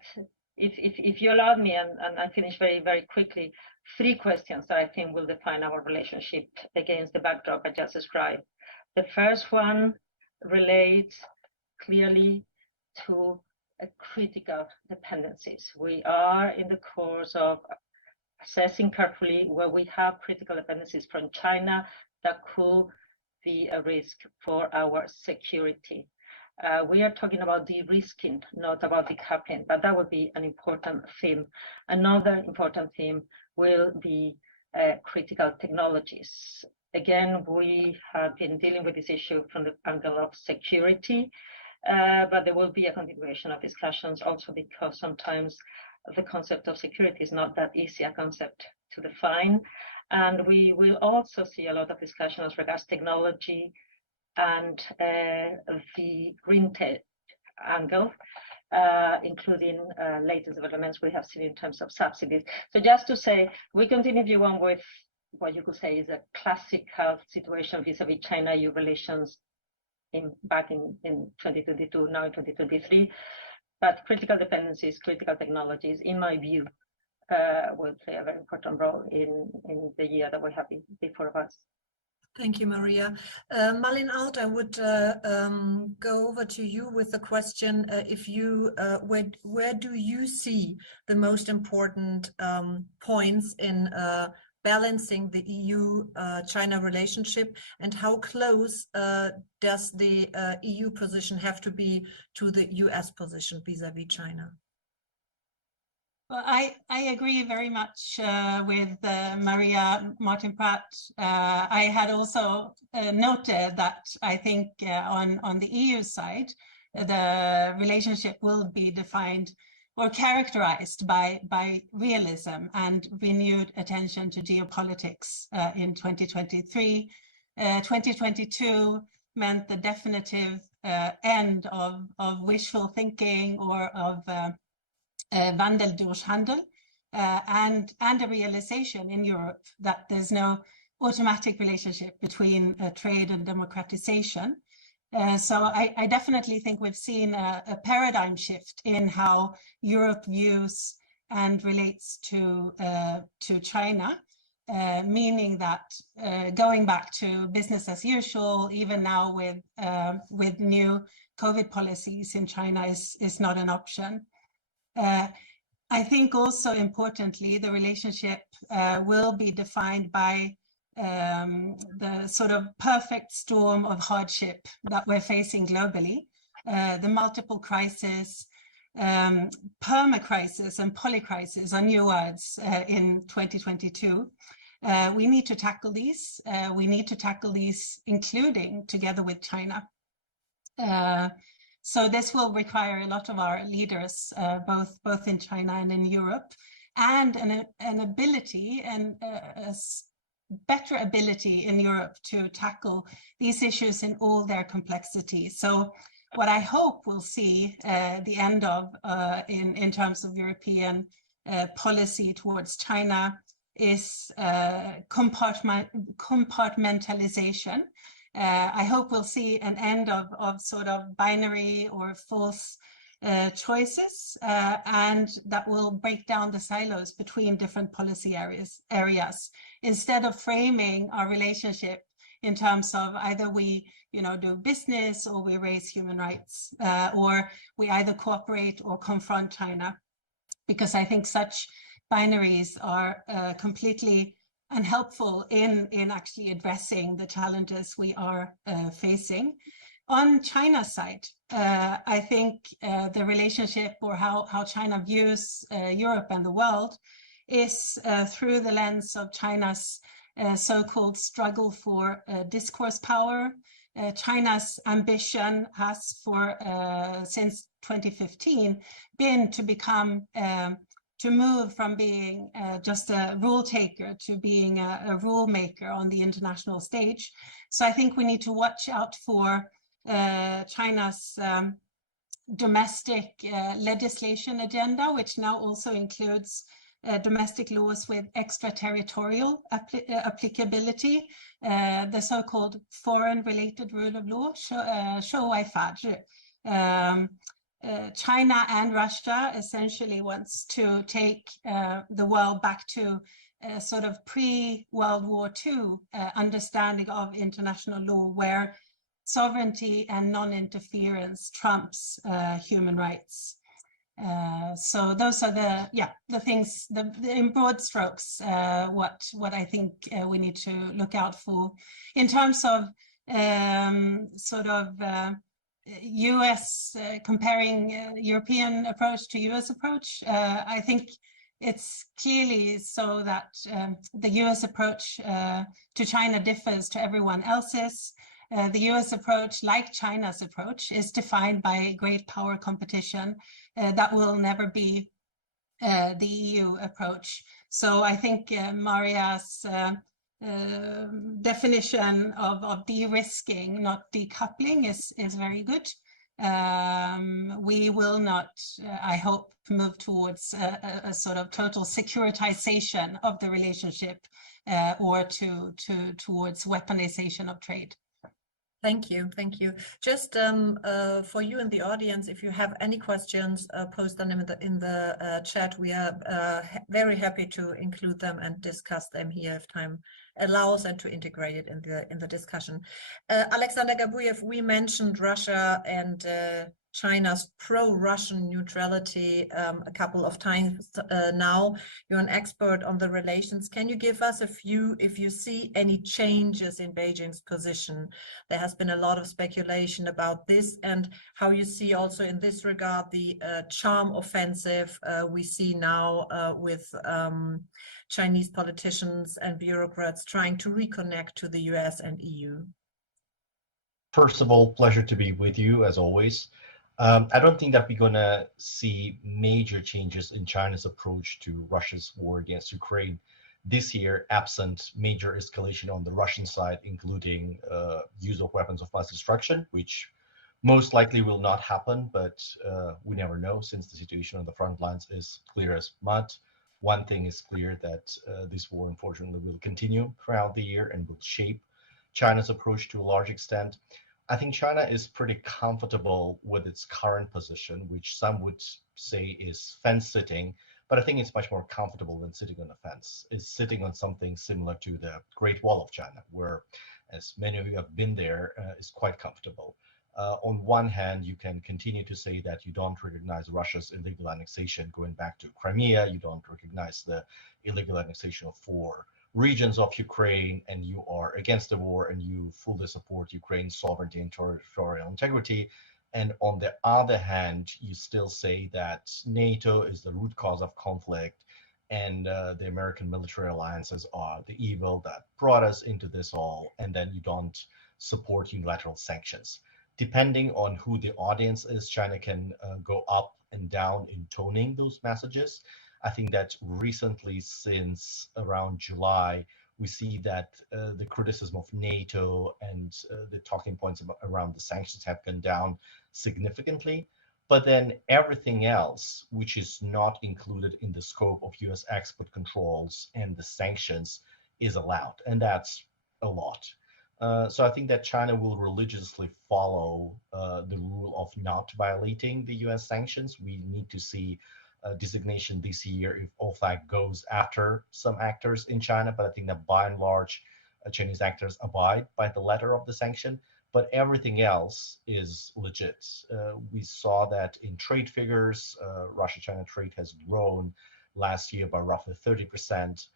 if you allow me, and I finish very, very quickly, 3 questions that I think will define our relationship against the backdrop I just described. The first one relates clearly to critical dependencies. We are in the course of assessing carefully where we have critical dependencies from China that could be a risk for our security. We are talking about de-risking, not about decoupling, but that would be an important theme. Another important theme will be critical technologies. Again, we have been dealing with this issue from the angle of security, but there will be a continuation of discussions also because sometimes the concept of security is not that easy a concept to define. And we will also see a lot of discussion as regards technology and the green tech angle, including latest developments we have seen in terms of subsidies. So just to say, we continue to on with what you could say is a classical situation vis-a-vis China-EU relations back in 2022, now in 2023. But critical dependencies, critical technologies, in my view, will play a very important role in the year that we have before us. Thank you, Maria. Malin Alt, I would go over to you with the question: if you, where do you see the most important points in balancing the EU-China relationship, and how close does the EU position have to be to the US position vis-a-vis China? Well, I agree very much with Maria Martin-Pratt. I had also noted that I think on the EU side, the relationship will be defined or characterized by realism and renewed attention to geopolitics in 2023. 2022 meant the definitive end of wishful thinking or of Wandel durch Handel, and a realization in Europe that there's no automatic relationship between trade and democratization. So I definitely think we've seen a paradigm shift in how Europe views and relates to China, meaning that going back to business as usual, even now with new COVID policies in China, is not an option. I think also importantly, the relationship will be defined by the sort of perfect storm of hardship that we're facing globally, the multiple crises, perma-crisis and polycrisis are new words in 2022. We need to tackle these. We need to tackle these, including together with China. So this will require a lot of our leaders, both in China and in Europe, and an ability and a better ability in Europe to tackle these issues in all their complexity. So what I hope we'll see the end of in terms of European policy towards China is compartmentalization. I hope we'll see an end of sort of binary or false choices, and that will break down the silos between different policy areas, instead of framing our relationship in terms of either we do business or we raise human rights, or we either cooperate or confront China, because I think such binaries are completely unhelpful in actually addressing the challenges we are facing. On China's side, I think the relationship or how China views Europe and the world is through the lens of China's so-called struggle for discourse power. China's ambition has since 2015 been to become to move from being just a rule taker to being a rule maker on the international stage. So I think we need to watch out for China's domestic legislation agenda, which now also includes domestic laws with extraterritorial applicability, the so-called foreign-related rule of law, 涉外法治. China and Russia essentially wants to take the world back to sort of pre-World War II understanding of international law, where sovereignty and non-interference trumps human rights. So those are the things, in broad strokes, what I think we need to look out for. In terms of US comparing European approach to US approach, I think it's clearly so that the US approach to China differs to everyone else's. The US approach, like China's approach, is defined by great power competition. That will never be the EU approach. So I think Maria's definition of de-risking, not decoupling, is very good. We will not, I hope, move towards a sort of total securitization of the relationship or towards weaponization of trade. Thank you. Thank you. Just for you in the audience, if you have any questions, post them in the chat. We are very happy to include them and discuss them here if time allows, and to integrate it in the discussion. Alexander Gabuyev, we mentioned Russia and China's pro-Russian neutrality a couple of times now. You're an expert on the relations. Can you give us a few, if you see any changes in Beijing's position? There has been a lot of speculation about this, and how you see also in this regard the charm offensive we see now with Chinese politicians and bureaucrats trying to reconnect to the US and EU. First of all, pleasure to be with you as always. I don't think that we're going to see major changes in China's approach to Russia's war against Ukraine this year, absent major escalation on the Russian side, including use of weapons of mass destruction, which most likely will not happen, but we never know, since the situation on the front lines is clear as mud. One thing is clear, that this war, unfortunately, will continue throughout the year and will shape China's approach to a large extent. I think China is pretty comfortable with its current position, which some would say is fence sitting, but I think it's much more comfortable than sitting on a fence. It's sitting on something similar to the Great Wall of China, where, as many of you have been there, is quite comfortable. On one hand, you can continue to say that you don't recognize Russia's illegal annexation going back to Crimea, you don't recognize the illegal annexation of 4 regions of Ukraine, and you are against the war and you fully support Ukraine's sovereignty and territorial integrity. And on the other hand, you still say that NATO is the root cause of conflict, and the American military alliances are the evil that brought us into this all, and then you don't support unilateral sanctions. Depending on who the audience is, China can go up and down in toning those messages. I think that recently, since around July, we see that the criticism of NATO and the talking points around the sanctions have gone down significantly. But then everything else, which is not included in the scope of US export controls and the sanctions, is allowed. And that's a lot. So I think that China will religiously follow the rule of not violating the US sanctions. We need to see designation this year if OFAC goes after some actors in China, but I think that by and large Chinese actors abide by the letter of the sanction, but everything else is legit. We saw that in trade figures, Russia-China trade has grown last year by roughly 30%.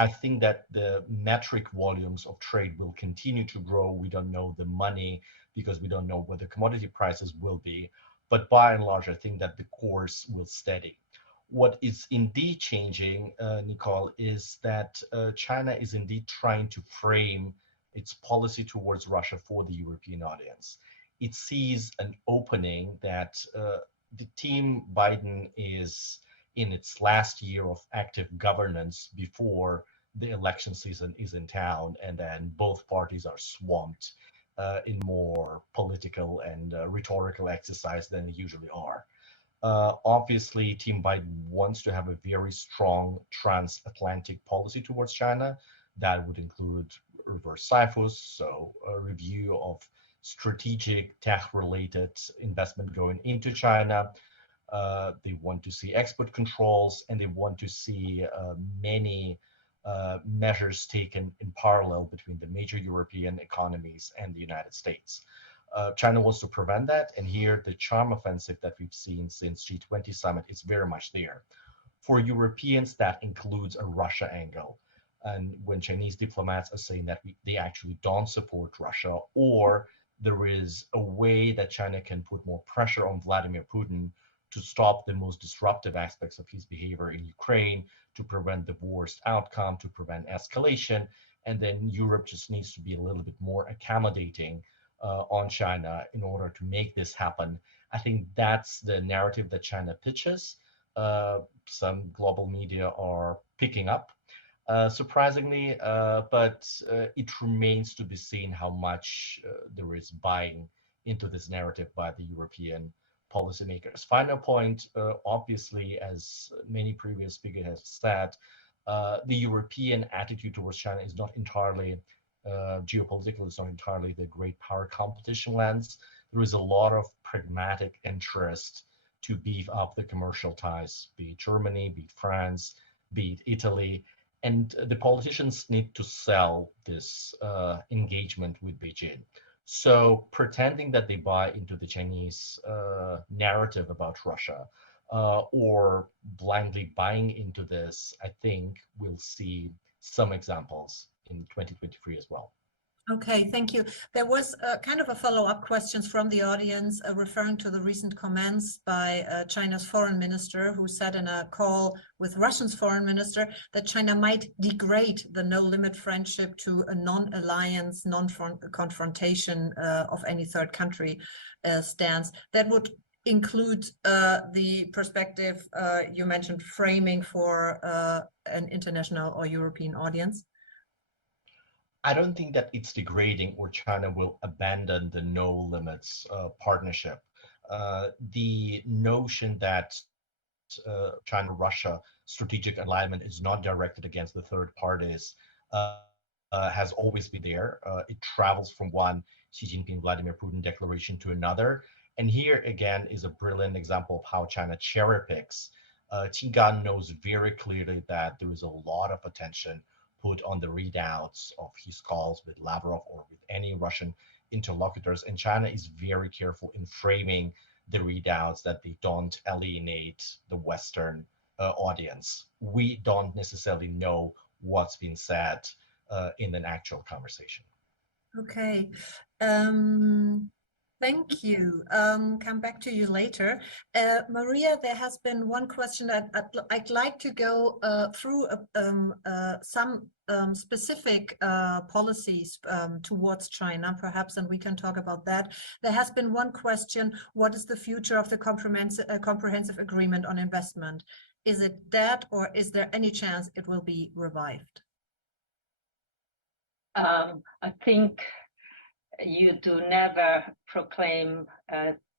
I think that the metric volumes of trade will continue to grow. We don't know the money because we don't know what the commodity prices will be. But by and large, I think that the course will steady. What is indeed changing, Nicole, is that China is indeed trying to frame its policy towards Russia for the European audience. It sees an opening that the team Biden is in its last year of active governance before the election season is in town, and then both parties are swamped in more political and rhetorical exercise than they usually are. Obviously, Team Biden wants to have a very strong transatlantic policy towards China. That would include reverse CFIUS, so a review of strategic tech-related investment going into China. They want to see export controls, and they want to see many measures taken in parallel between the major European economies and the United States. China wants to prevent that, and here the charm offensive that we've seen since G20 summit is very much there. For Europeans, that includes a Russia angle. And when Chinese diplomats are saying that they actually don't support Russia, or there is a way that China can put more pressure on Vladimir Putin to stop the most disruptive aspects of his behavior in Ukraine, to prevent the worst outcome, to prevent escalation, and then Europe just needs to be a little bit more accommodating on China in order to make this happen. I think that's the narrative that China pitches. Some global media are picking up, surprisingly, but it remains to be seen how much there is buying into this narrative by the European policymakers. Final point, obviously, as many previous speakers have said, the European attitude towards China is not entirely geopolitical, it's not entirely the great power competition lens. There is a lot of pragmatic interest to beef up the commercial ties, be it Germany, be it France, be it Italy. And the politicians need to sell this engagement with Beijing. So pretending that they buy into the Chinese narrative about Russia or blindly buying into this, I think we'll see some examples in 2023 as well. Okay, thank you. There was kind of a follow-up questions from the audience referring to the recent comments by China's foreign minister, who said in a call with Russia's foreign minister that China might degrade the no-limit friendship to a non-alliance, non-confrontation of any third country stance. That would include the perspective you mentioned, framing for an international or European audience? I don't think that it's degrading or China will abandon the no limits partnership. The notion that China-Russia strategic alignment is not directed against the third parties has always been there. It travels from one Xi Jinping, Vladimir Putin declaration to another. And here again is a brilliant example of how China cherry picks. Qin Gang knows very clearly that there is a lot of attention put on the readouts of his calls with Lavrov or with any Russian interlocutors. And China is very careful in framing the readouts that they don't alienate the Western audience. We don't necessarily know what's been said in an actual conversation. Okay. Thank you. Come back to you later. Maria, there has been one question that I'd like to go through some specific policies towards China, perhaps, and we can talk about that. There has been one question: what is the future of the comprehensive agreement on investment? Is it dead, or is there any chance it will be revived? I think you do never proclaim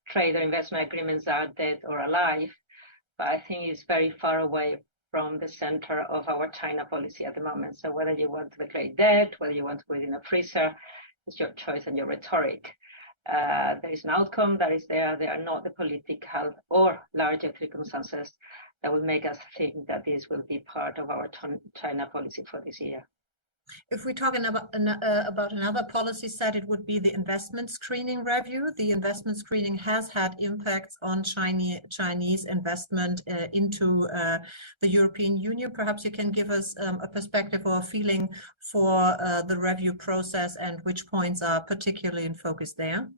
trade or investment agreements are dead or alive, but I think it's very far away from the center of our China policy at the moment. So whether you want to declare dead, whether you want to put it in a freezer, it's your choice and your rhetoric. There is an outcome that is there. There are not the political or larger circumstances that will make us think that this will be part of our China policy for this year. If we're talking about another policy set, it would be the investment screening review. The investment screening has had impacts on Chinese investment into the European Union. Perhaps you can give us a perspective or a feeling for the review process and which points are particularly in focus there.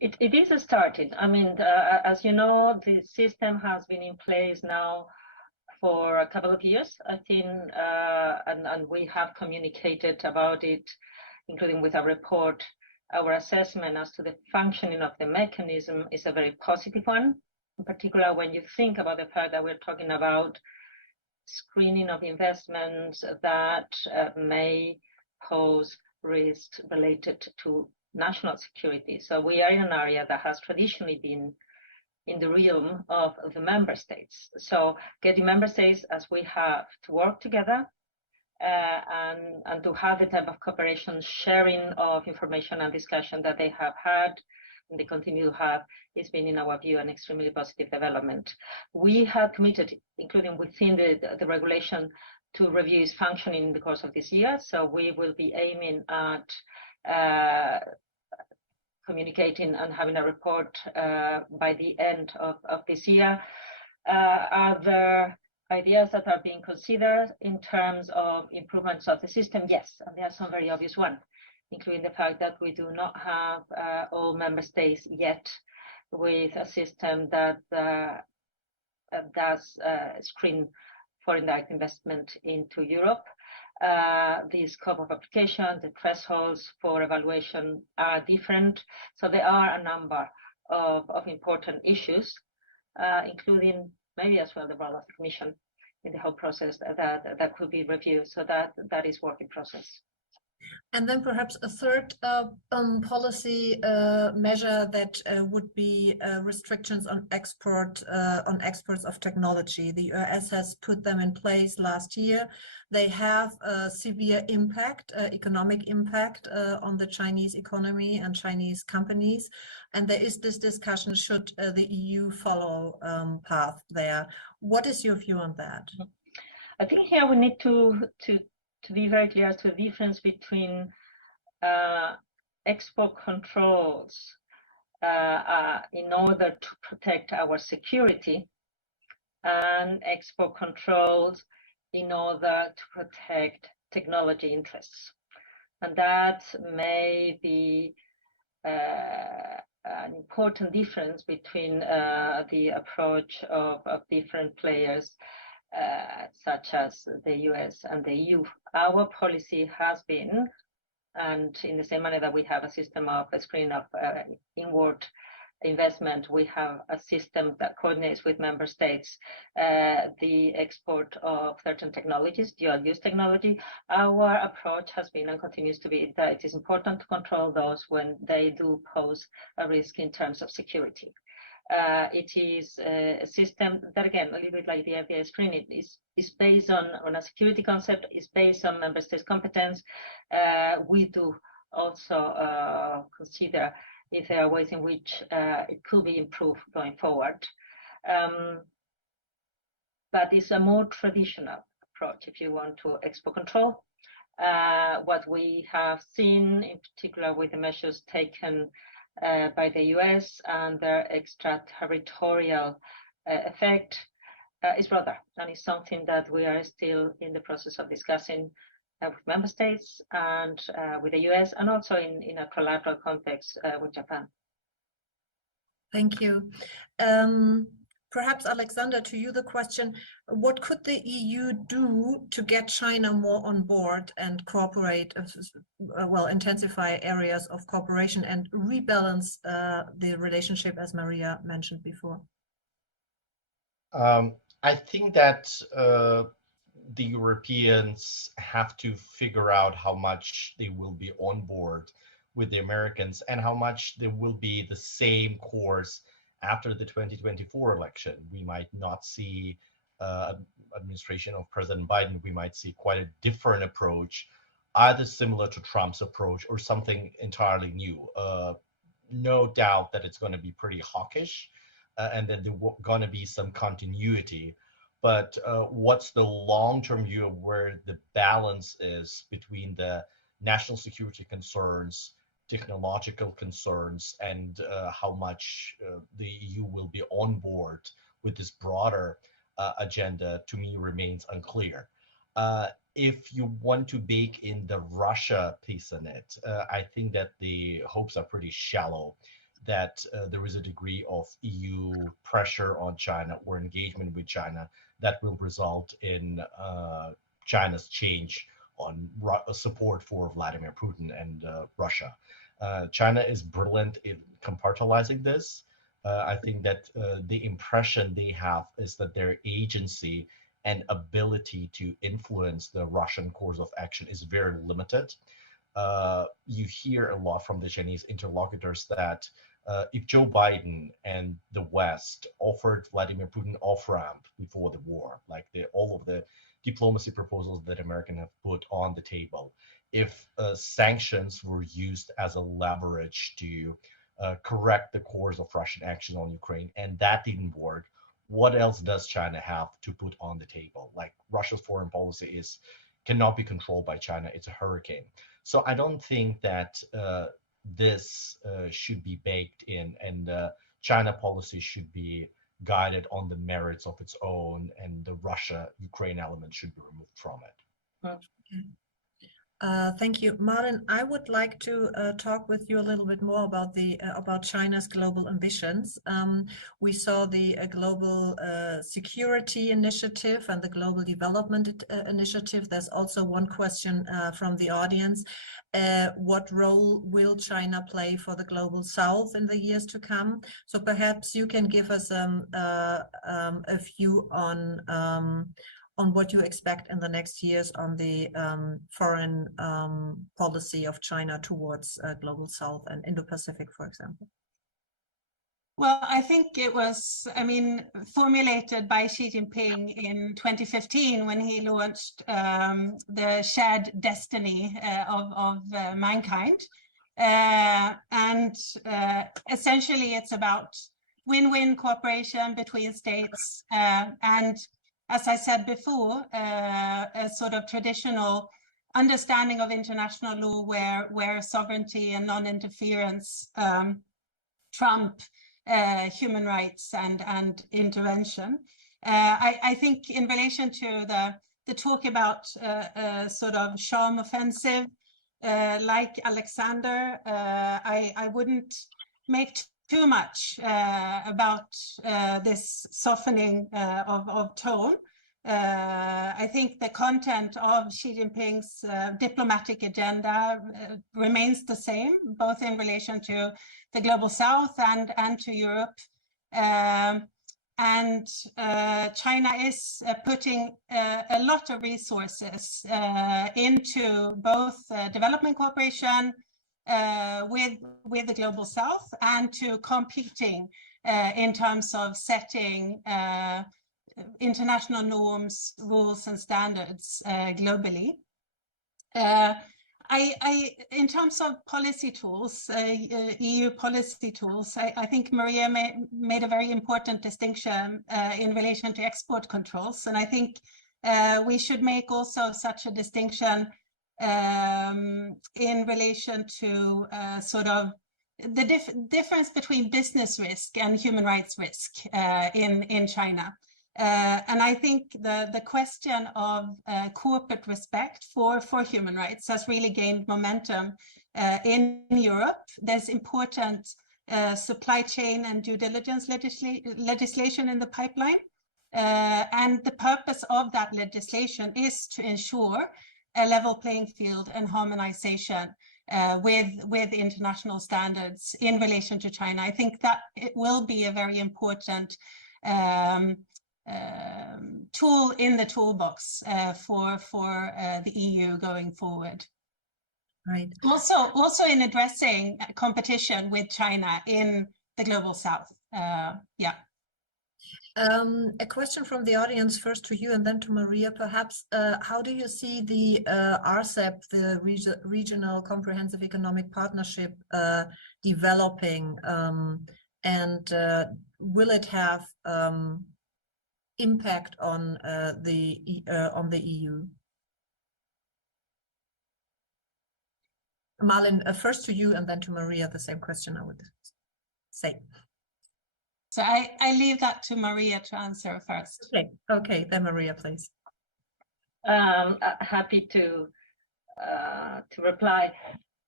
It is started. I mean, as you know, the system has been in place now for a couple of years, I think, and we have communicated about it, including with a report. Our assessment as to the functioning of the mechanism is a very positive one, in particular when you think about the fact that we're talking about screening of investments that may pose risks related to national security. So we are in an area that has traditionally been in the realm of the member states. So getting member states as we have to work together and to have the type of cooperation, sharing of information and discussion that they have had and they continue to have, has been, in our view, an extremely positive development. We have committed, including within the regulation, to review its functioning in the course of this year. So we will be aiming at communicating and having a report by the end of this year. Are there ideas that are being considered in terms of improvements of the system? Yes, and there are some very obvious ones, including the fact that we do not have all member states yet with a system that does screen foreign direct investment into Europe. The scope of application, the thresholds for evaluation are different. So there are a number of important issues, including maybe as well the role of the Commission in the whole process that could be reviewed. So that is work in process. And then perhaps a third policy measure that would be restrictions on exports of technology. The US has put them in place last year. They have a severe impact, economic impact on the Chinese economy and Chinese companies. And there is this discussion, should the EU follow path there? What is your view on that? I think here we need to be very clear as to the difference between export controls in order to protect our security and export controls in order to protect technology interests. And that may be an important difference between the approach of different players, such as the US and the EU. Our policy has been, and in the same manner that we have a system of a screen of inward investment, we have a system that coordinates with member states the export of certain technologies, dual-use technology. Our approach has been and continues to be that it is important to control those when they do pose a risk in terms of security. It is a system that, again, a little bit like the FDA screening, is based on a security concept, is based on member states' competence. We do also consider if there are ways in which it could be improved going forward. But it's a more traditional approach if you want to export control. What we have seen, in particular with the measures taken by the US and their extraterritorial effect, is broader, and is something that we are still in the process of discussing with member states and with the US, and also in a collateral context with Japan. Thank you. Perhaps, Alexander, to you the question, what could the EU do to get China more on board and cooperate, well, intensify areas of cooperation and rebalance the relationship, as Maria mentioned before? I think that the Europeans have to figure out how much they will be on board with the Americans and how much there will be the same course after the 2024 election. We might not see administration of President Biden. We might see quite a different approach, either similar to Trump's approach or something entirely new. No doubt that it's going to be pretty hawkish and that there's going to be some continuity. but what's the long-term view of where the balance is between the national security concerns, technological concerns, and how much the EU will be on board with this broader agenda, to me remains unclear. If you want to bake in the Russia piece in it, I think that the hopes are pretty shallow that there is a degree of EU pressure on China or engagement with China that will result in China's change on support for Vladimir Putin and Russia. China is brilliant in compartmentalizing this. I think that the impression they have is that their agency and ability to influence the Russian course of action is very limited. You hear a lot from the Chinese interlocutors that if Joe Biden and the West offered Vladimir Putin off-ramp before the war, like all of the diplomacy proposals that Americans have put on the table, if sanctions were used as a leverage to correct the course of Russian action on Ukraine, and that didn't work, what else does China have to put on the table? Like, Russia's foreign policy cannot be controlled by China. It's a hurricane. So I don't think that this should be baked in, and China policy should be guided on the merits of its own, and the Russia-Ukraine element should be removed from it. Thank you, Martin. I would like to talk with you a little bit more about China's global ambitions. We saw the global security initiative and the global development initiative. There's also one question from the audience. What role will China play for the global South in the years to come? So perhaps you can give us a view on what you expect in the next years on the foreign policy of China towards Global South and Indo-Pacific, for example. Well, I think it was, formulated by Xi Jinping in 2015 when he launched the shared destiny of mankind. And essentially it's about win-win cooperation between states and, as I said before, a sort of traditional understanding of international law where sovereignty and non-interference trump human rights and intervention. I think in relation to the talk about sort of charm offensive, like Alexander, I wouldn't make too much about this softening of tone. I think the content of Xi Jinping's diplomatic agenda remains the same, both in relation to the Global South and to Europe. And China is putting a lot of resources into both development cooperation with the Global South and to competing in terms of setting international norms, rules, and standards globally. In terms of policy tools, EU policy tools, I think Maria made a very important distinction in relation to export controls. And I think we should make also such a distinction in relation to sort of the difference between business risk and human rights risk in China. And I think the question of corporate respect for human rights has really gained momentum in Europe. There's important supply chain and due diligence legislation in the pipeline. And the purpose of that legislation is to ensure a level playing field and harmonization with international standards in relation to China. I think that it will be a very important tool in the toolbox for the EU going forward. Right. Also in addressing competition with China in the Global South. Yeah. A question from the audience, first to you and then to Maria, perhaps. How do you see the RCEP, the Regional Comprehensive Economic Partnership, developing? And will it have impact on the EU? Malin, first to you and then to Maria, the same question I would say. So I leave that to Maria to answer first. Okay, then Maria, please. Happy to reply.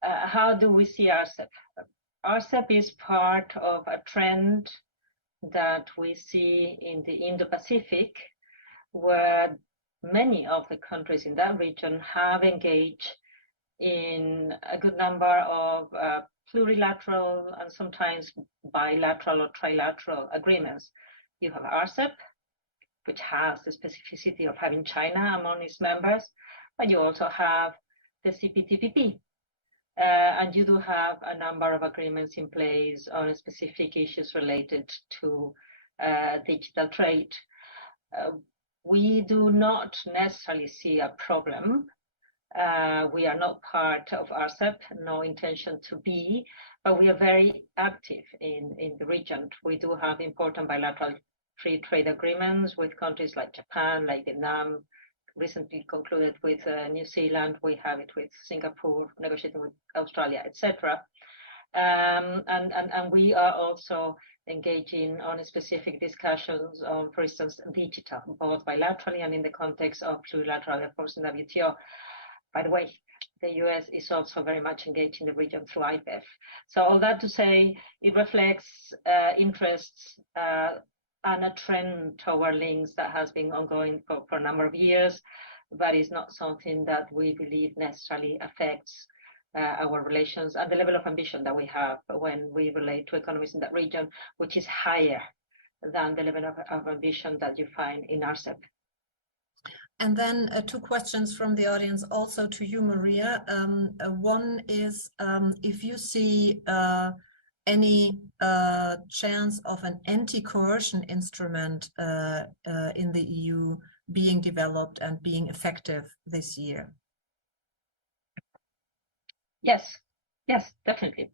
How do we see RCEP? RCEP is part of a trend that we see in the Indo-Pacific, where many of the countries in that region have engaged in a good number of plurilateral and sometimes bilateral or trilateral agreements. You have RCEP, which has the specificity of having China among its members, but you also have the CPTPP. And you do have a number of agreements in place on specific issues related to digital trade. We do not necessarily see a problem. We are not part of RCEP, no intention to be, but we are very active in the region. We do have important bilateral free trade agreements with countries like Japan, like Vietnam, recently concluded with New Zealand. We have it with Singapore, negotiating with Australia, etc. And we are also engaging on specific discussions on, for instance, digital, both bilaterally and in the context of plurilateral efforts in WTO. By the way, the US is also very much engaged in the region through IPEF. So all that to say, it reflects interests and a trend toward links that has been ongoing for a number of years, but is not something that we believe necessarily affects our relations and the level of ambition that we have when we relate to economies in that region, which is higher than the level of ambition that you find in RCEP. And then two questions from the audience also to you, Maria. One is if you see any chance of an anti-coercion instrument in the EU being developed and being effective this year? Yes, definitely.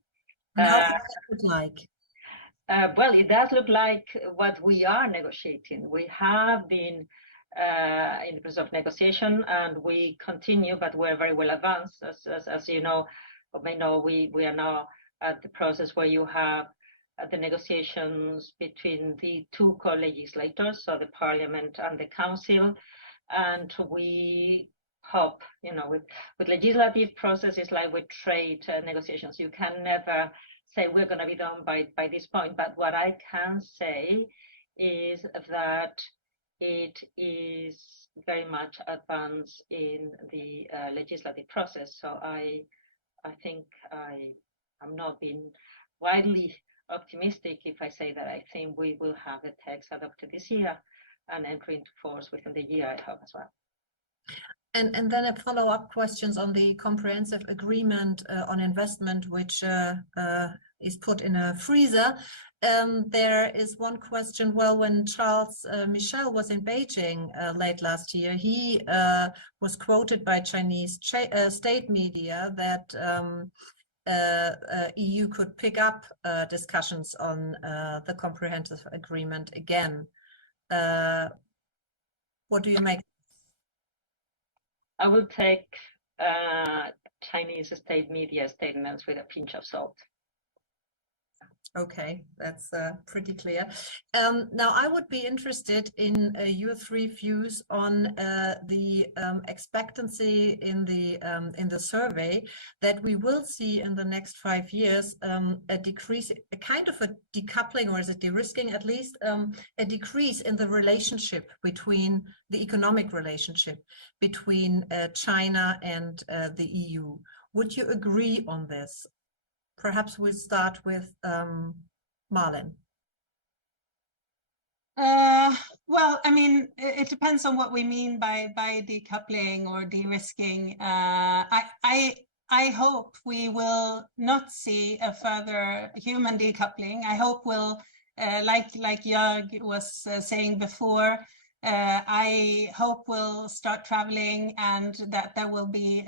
And how does that look like? Well, it does look like what we are negotiating. We have been in the process of negotiation, and we continue, but we're very well advanced. As you know, or may know, we are now at the process where you have the negotiations between the two co-legislators, so the Parliament and the Council, and we hope, you know, with legislative processes like with trade negotiations, you can never say we're going to be done by this point. But what I can say is that it is very much advanced in the legislative process. So I think I'm not being widely optimistic if I say that I think we will have the text adopted this year and enter into force within the year, I hope, as well. And then a follow-up questions on the comprehensive agreement on investment, which is put in a freezer. There is one question. Well, when Charles Michel was in Beijing late last year, he was quoted by Chinese state media that EU could pick up discussions on the comprehensive agreement again. What do you make? I will take Chinese state media statements with a pinch of salt. Okay, that's pretty clear. Now, I would be interested in your three views on the expectancy in the survey that we will see in the next 5 years a decrease, a kind of a decoupling, or is it de-risking at least, a decrease in the relationship between the economic relationship between China and the EU. Would you agree on this? Perhaps we'll start with Malin. Well, I mean, it depends on what we mean by decoupling or de-risking. I hope we will not see a further human decoupling. I hope we'll, like Jörg was saying before, I hope we'll start traveling and that there will be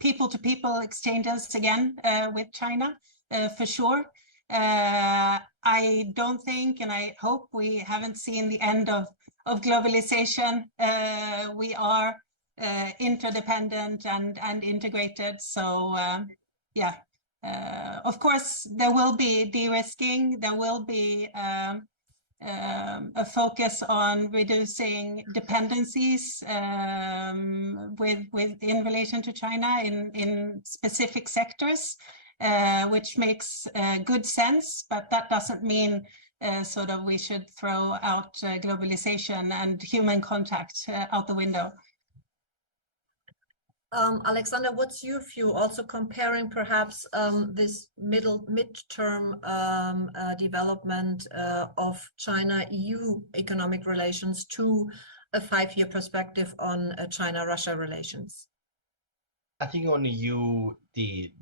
people-to-people exchanges again with China, for sure. I don't think, and I hope we haven't seen the end of globalization. We are interdependent and integrated. So yeah, of course, there will be de-risking. There will be a focus on reducing dependencies in relation to China in specific sectors, which makes good sense, but that doesn't mean sort of we should throw out globalization and human contact out the window. Alexander, what's your view, also comparing perhaps this midterm development of China-EU economic relations to a 5-year perspective on China-Russia relations? I think on EU, the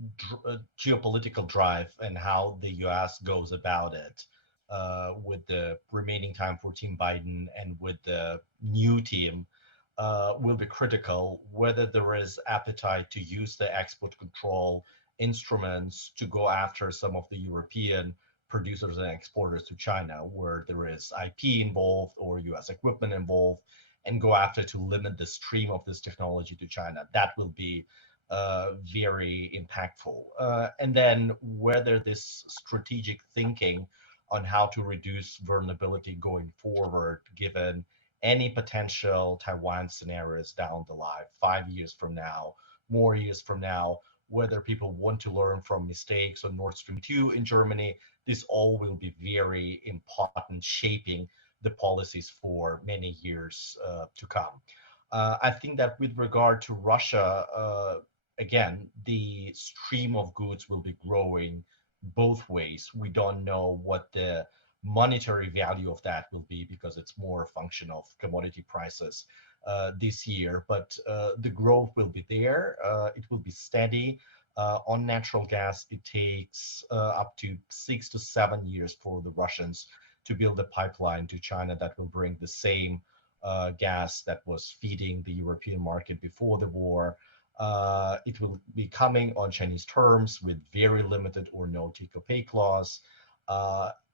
geopolitical drive and how the US goes about it, with the remaining time for Team Biden and with the new team, will be critical, whether there is appetite to use the export control instruments to go after some of the European producers and exporters to China, where there is IP involved or US equipment involved, and go after to limit the stream of this technology to China. That will be very impactful. And then whether this strategic thinking on how to reduce vulnerability going forward, given any potential Taiwan scenarios down the line, 5 years from now, more years from now, whether people want to learn from mistakes on Nord Stream 2 in Germany, this all will be very important, shaping the policies for many years to come. I think that with regard to Russia, again, the stream of goods will be growing both ways. We don't know what the monetary value of that will be because it's more a function of commodity prices this year, but the growth will be there. It will be steady. On natural gas, it takes up to 6 to 7 years for the Russians to build a pipeline to China that will bring the same gas that was feeding the European market before the war. It will be coming on Chinese terms with very limited or no take-or-pay clause.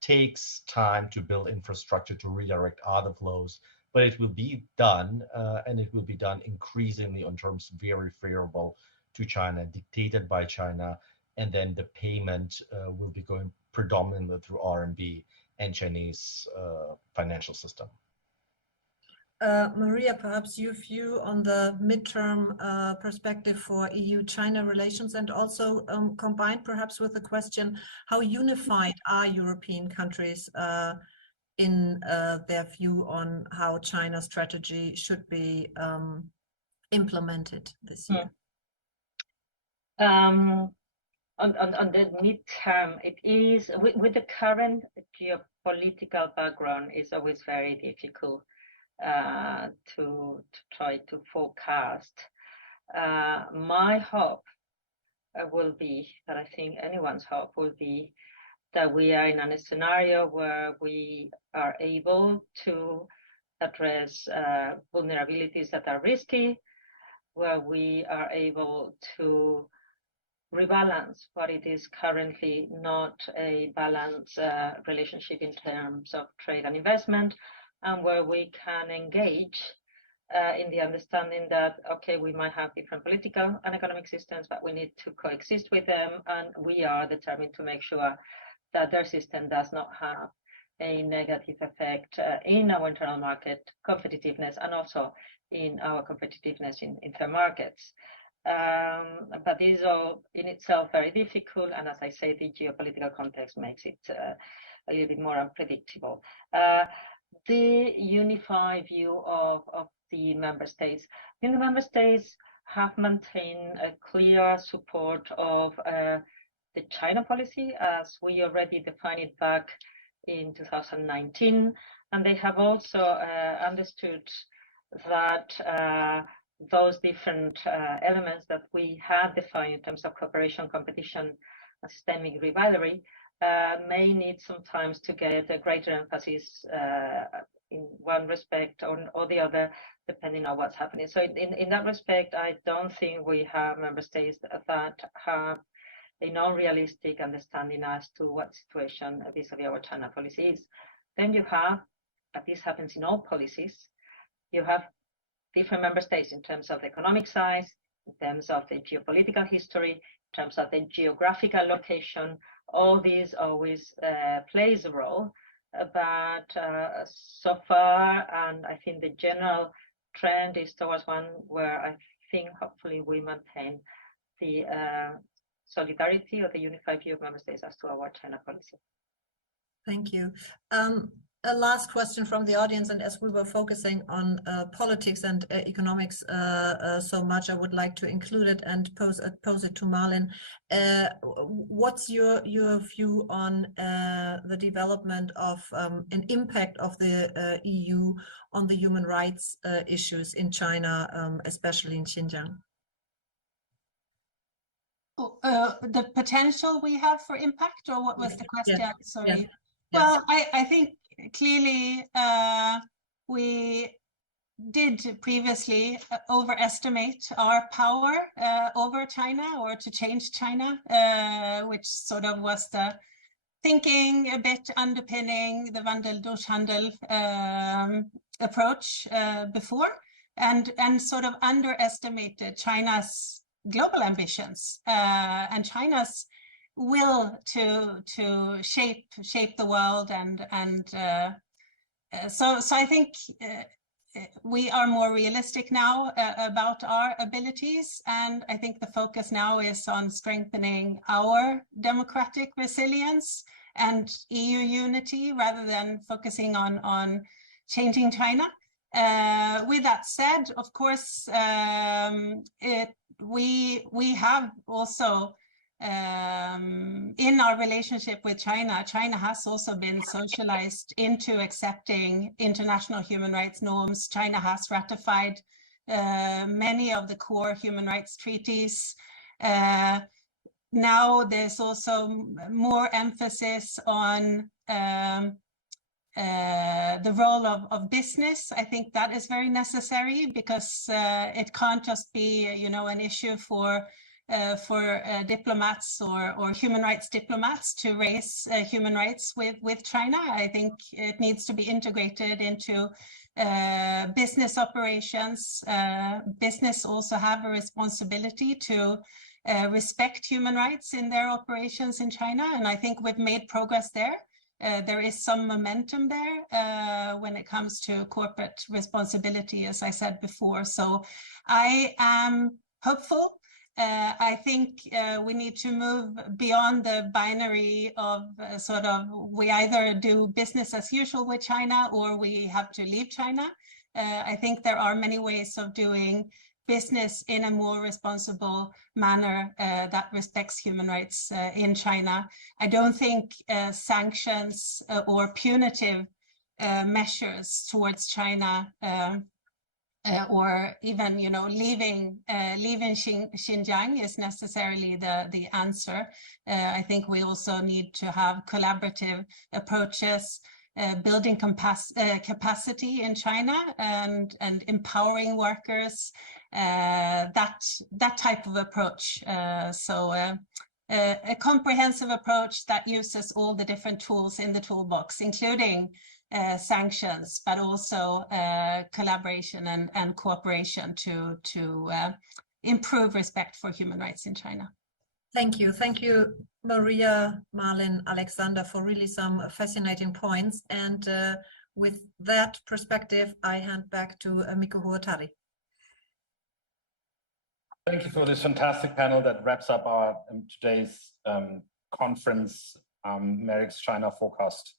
Takes time to build infrastructure to redirect other flows, but it will be done, and it will be done increasingly on terms very favorable to China, dictated by China, and then the payment will be going predominantly through RMB and Chinese financial system. Maria, perhaps your view on the midterm perspective for EU-China relations, and also combined perhaps with the question, how unified are European countries in their view on how China's strategy should be implemented this year? On the midterm, it is, with the current geopolitical background, it's always very difficult to try to forecast. My hope will be, that I think anyone's hope will be, that we are in a scenario where we are able to address vulnerabilities that are risky, where we are able to rebalance what it is currently not a balanced relationship in terms of trade and investment, and where we can engage in the understanding that, okay, we might have different political and economic systems, but we need to coexist with them, and we are determined to make sure that their system does not have a negative effect in our internal market competitiveness and also in our competitiveness in third markets. But this is all in itself very difficult, and as I say, the geopolitical context makes it a little bit more unpredictable. The unified view of the member states. I think the member states have maintained a clear support of the China policy as we already defined it back in 2019, and they have also understood that those different elements that we have defined in terms of cooperation, competition, and systemic rivalry may need sometimes to get a greater emphasis in one respect or the other, depending on what's happening. So in that respect, I don't think we have member states that have a non-realistic understanding as to what situation vis-a-vis our China policy is. Then you have but this happens in all policies, you have different member states in terms of the economic size, in terms of the geopolitical history, in terms of the geographical location. All these always plays a role, but so far, and I think the general trend is towards one where I think hopefully we maintain the solidarity or the unified view of member states as to our China policy. Thank you. A last question from the audience, and as we were focusing on politics and economics so much, I would like to include it and pose it to Marlin. What's your view on the development of an impact of the EU on the human rights issues in China, especially in Xinjiang? The potential we have for impact, or what was the question? Yeah. Sorry. Yeah. Well, I think clearly we did previously overestimate our power over China, or to change China, which sort of was the thinking a bit underpinning the Wandel durch Handel approach before, and sort of underestimated China's global ambitions and China's will to shape the world, and so I think we are more realistic now about our abilities, and I think the focus now is on strengthening our democratic resilience and EU unity rather than focusing on changing China. With that said, of course, we have also in our relationship with China, China has also been socialized into accepting international human rights norms. China has ratified many of the core human rights treaties. Now there's also more emphasis on the role of business. I think that is very necessary, because it can't just be, an issue for diplomats or human rights diplomats to raise human rights with China. I think it needs to be integrated into business operations. Business also have a responsibility to respect human rights in their operations in China, and I think we've made progress there. There is some momentum there when it comes to corporate responsibility, as I said before. So I am hopeful. I think we need to move beyond the binary of sort of we either do business as usual with China or we have to leave China. I think there are many ways of doing business in a more responsible manner that respects human rights in China. I don't think sanctions or punitive measures towards China or even, leaving Xinjiang is necessarily the answer. I think we also need to have collaborative approaches, building capacity in China and empowering workers. That type of approach. So a comprehensive approach that uses all the different tools in the toolbox, including sanctions, but also collaboration and cooperation to improve respect for human rights in China. Thank you, Maria, Marlin, Alexander, for really some fascinating points. And with that perspective, I hand back to Mikko Huotari. Thank you for this fantastic panel that wraps up our today's conference, MERICS China Forecast,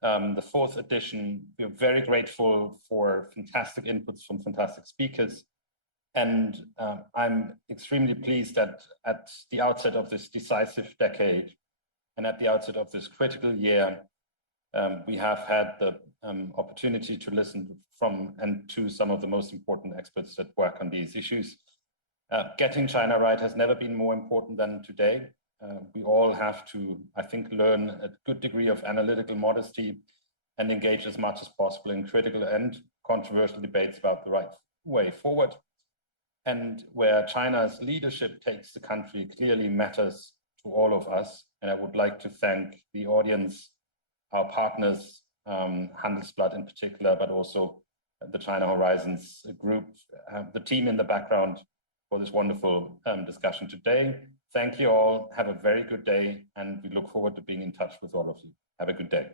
the 4th edition. We are very grateful for fantastic inputs from fantastic speakers. And I'm extremely pleased that at the outset of this decisive decade and at the outset of this critical year, we have had the opportunity to listen from and to some of the most important experts that work on these issues. Getting China right has never been more important than today. We all have to, I think, learn a good degree of analytical modesty and engage as much as possible in critical and controversial debates about the right way forward. And where China's leadership takes the country clearly matters to all of us. And I would like to thank the audience, our partners, Handelsblatt in particular, but also the China Horizons group, the team in the background for this wonderful discussion today. Thank you all. Have a very good day, and we look forward to being in touch with all of you. Have a good day.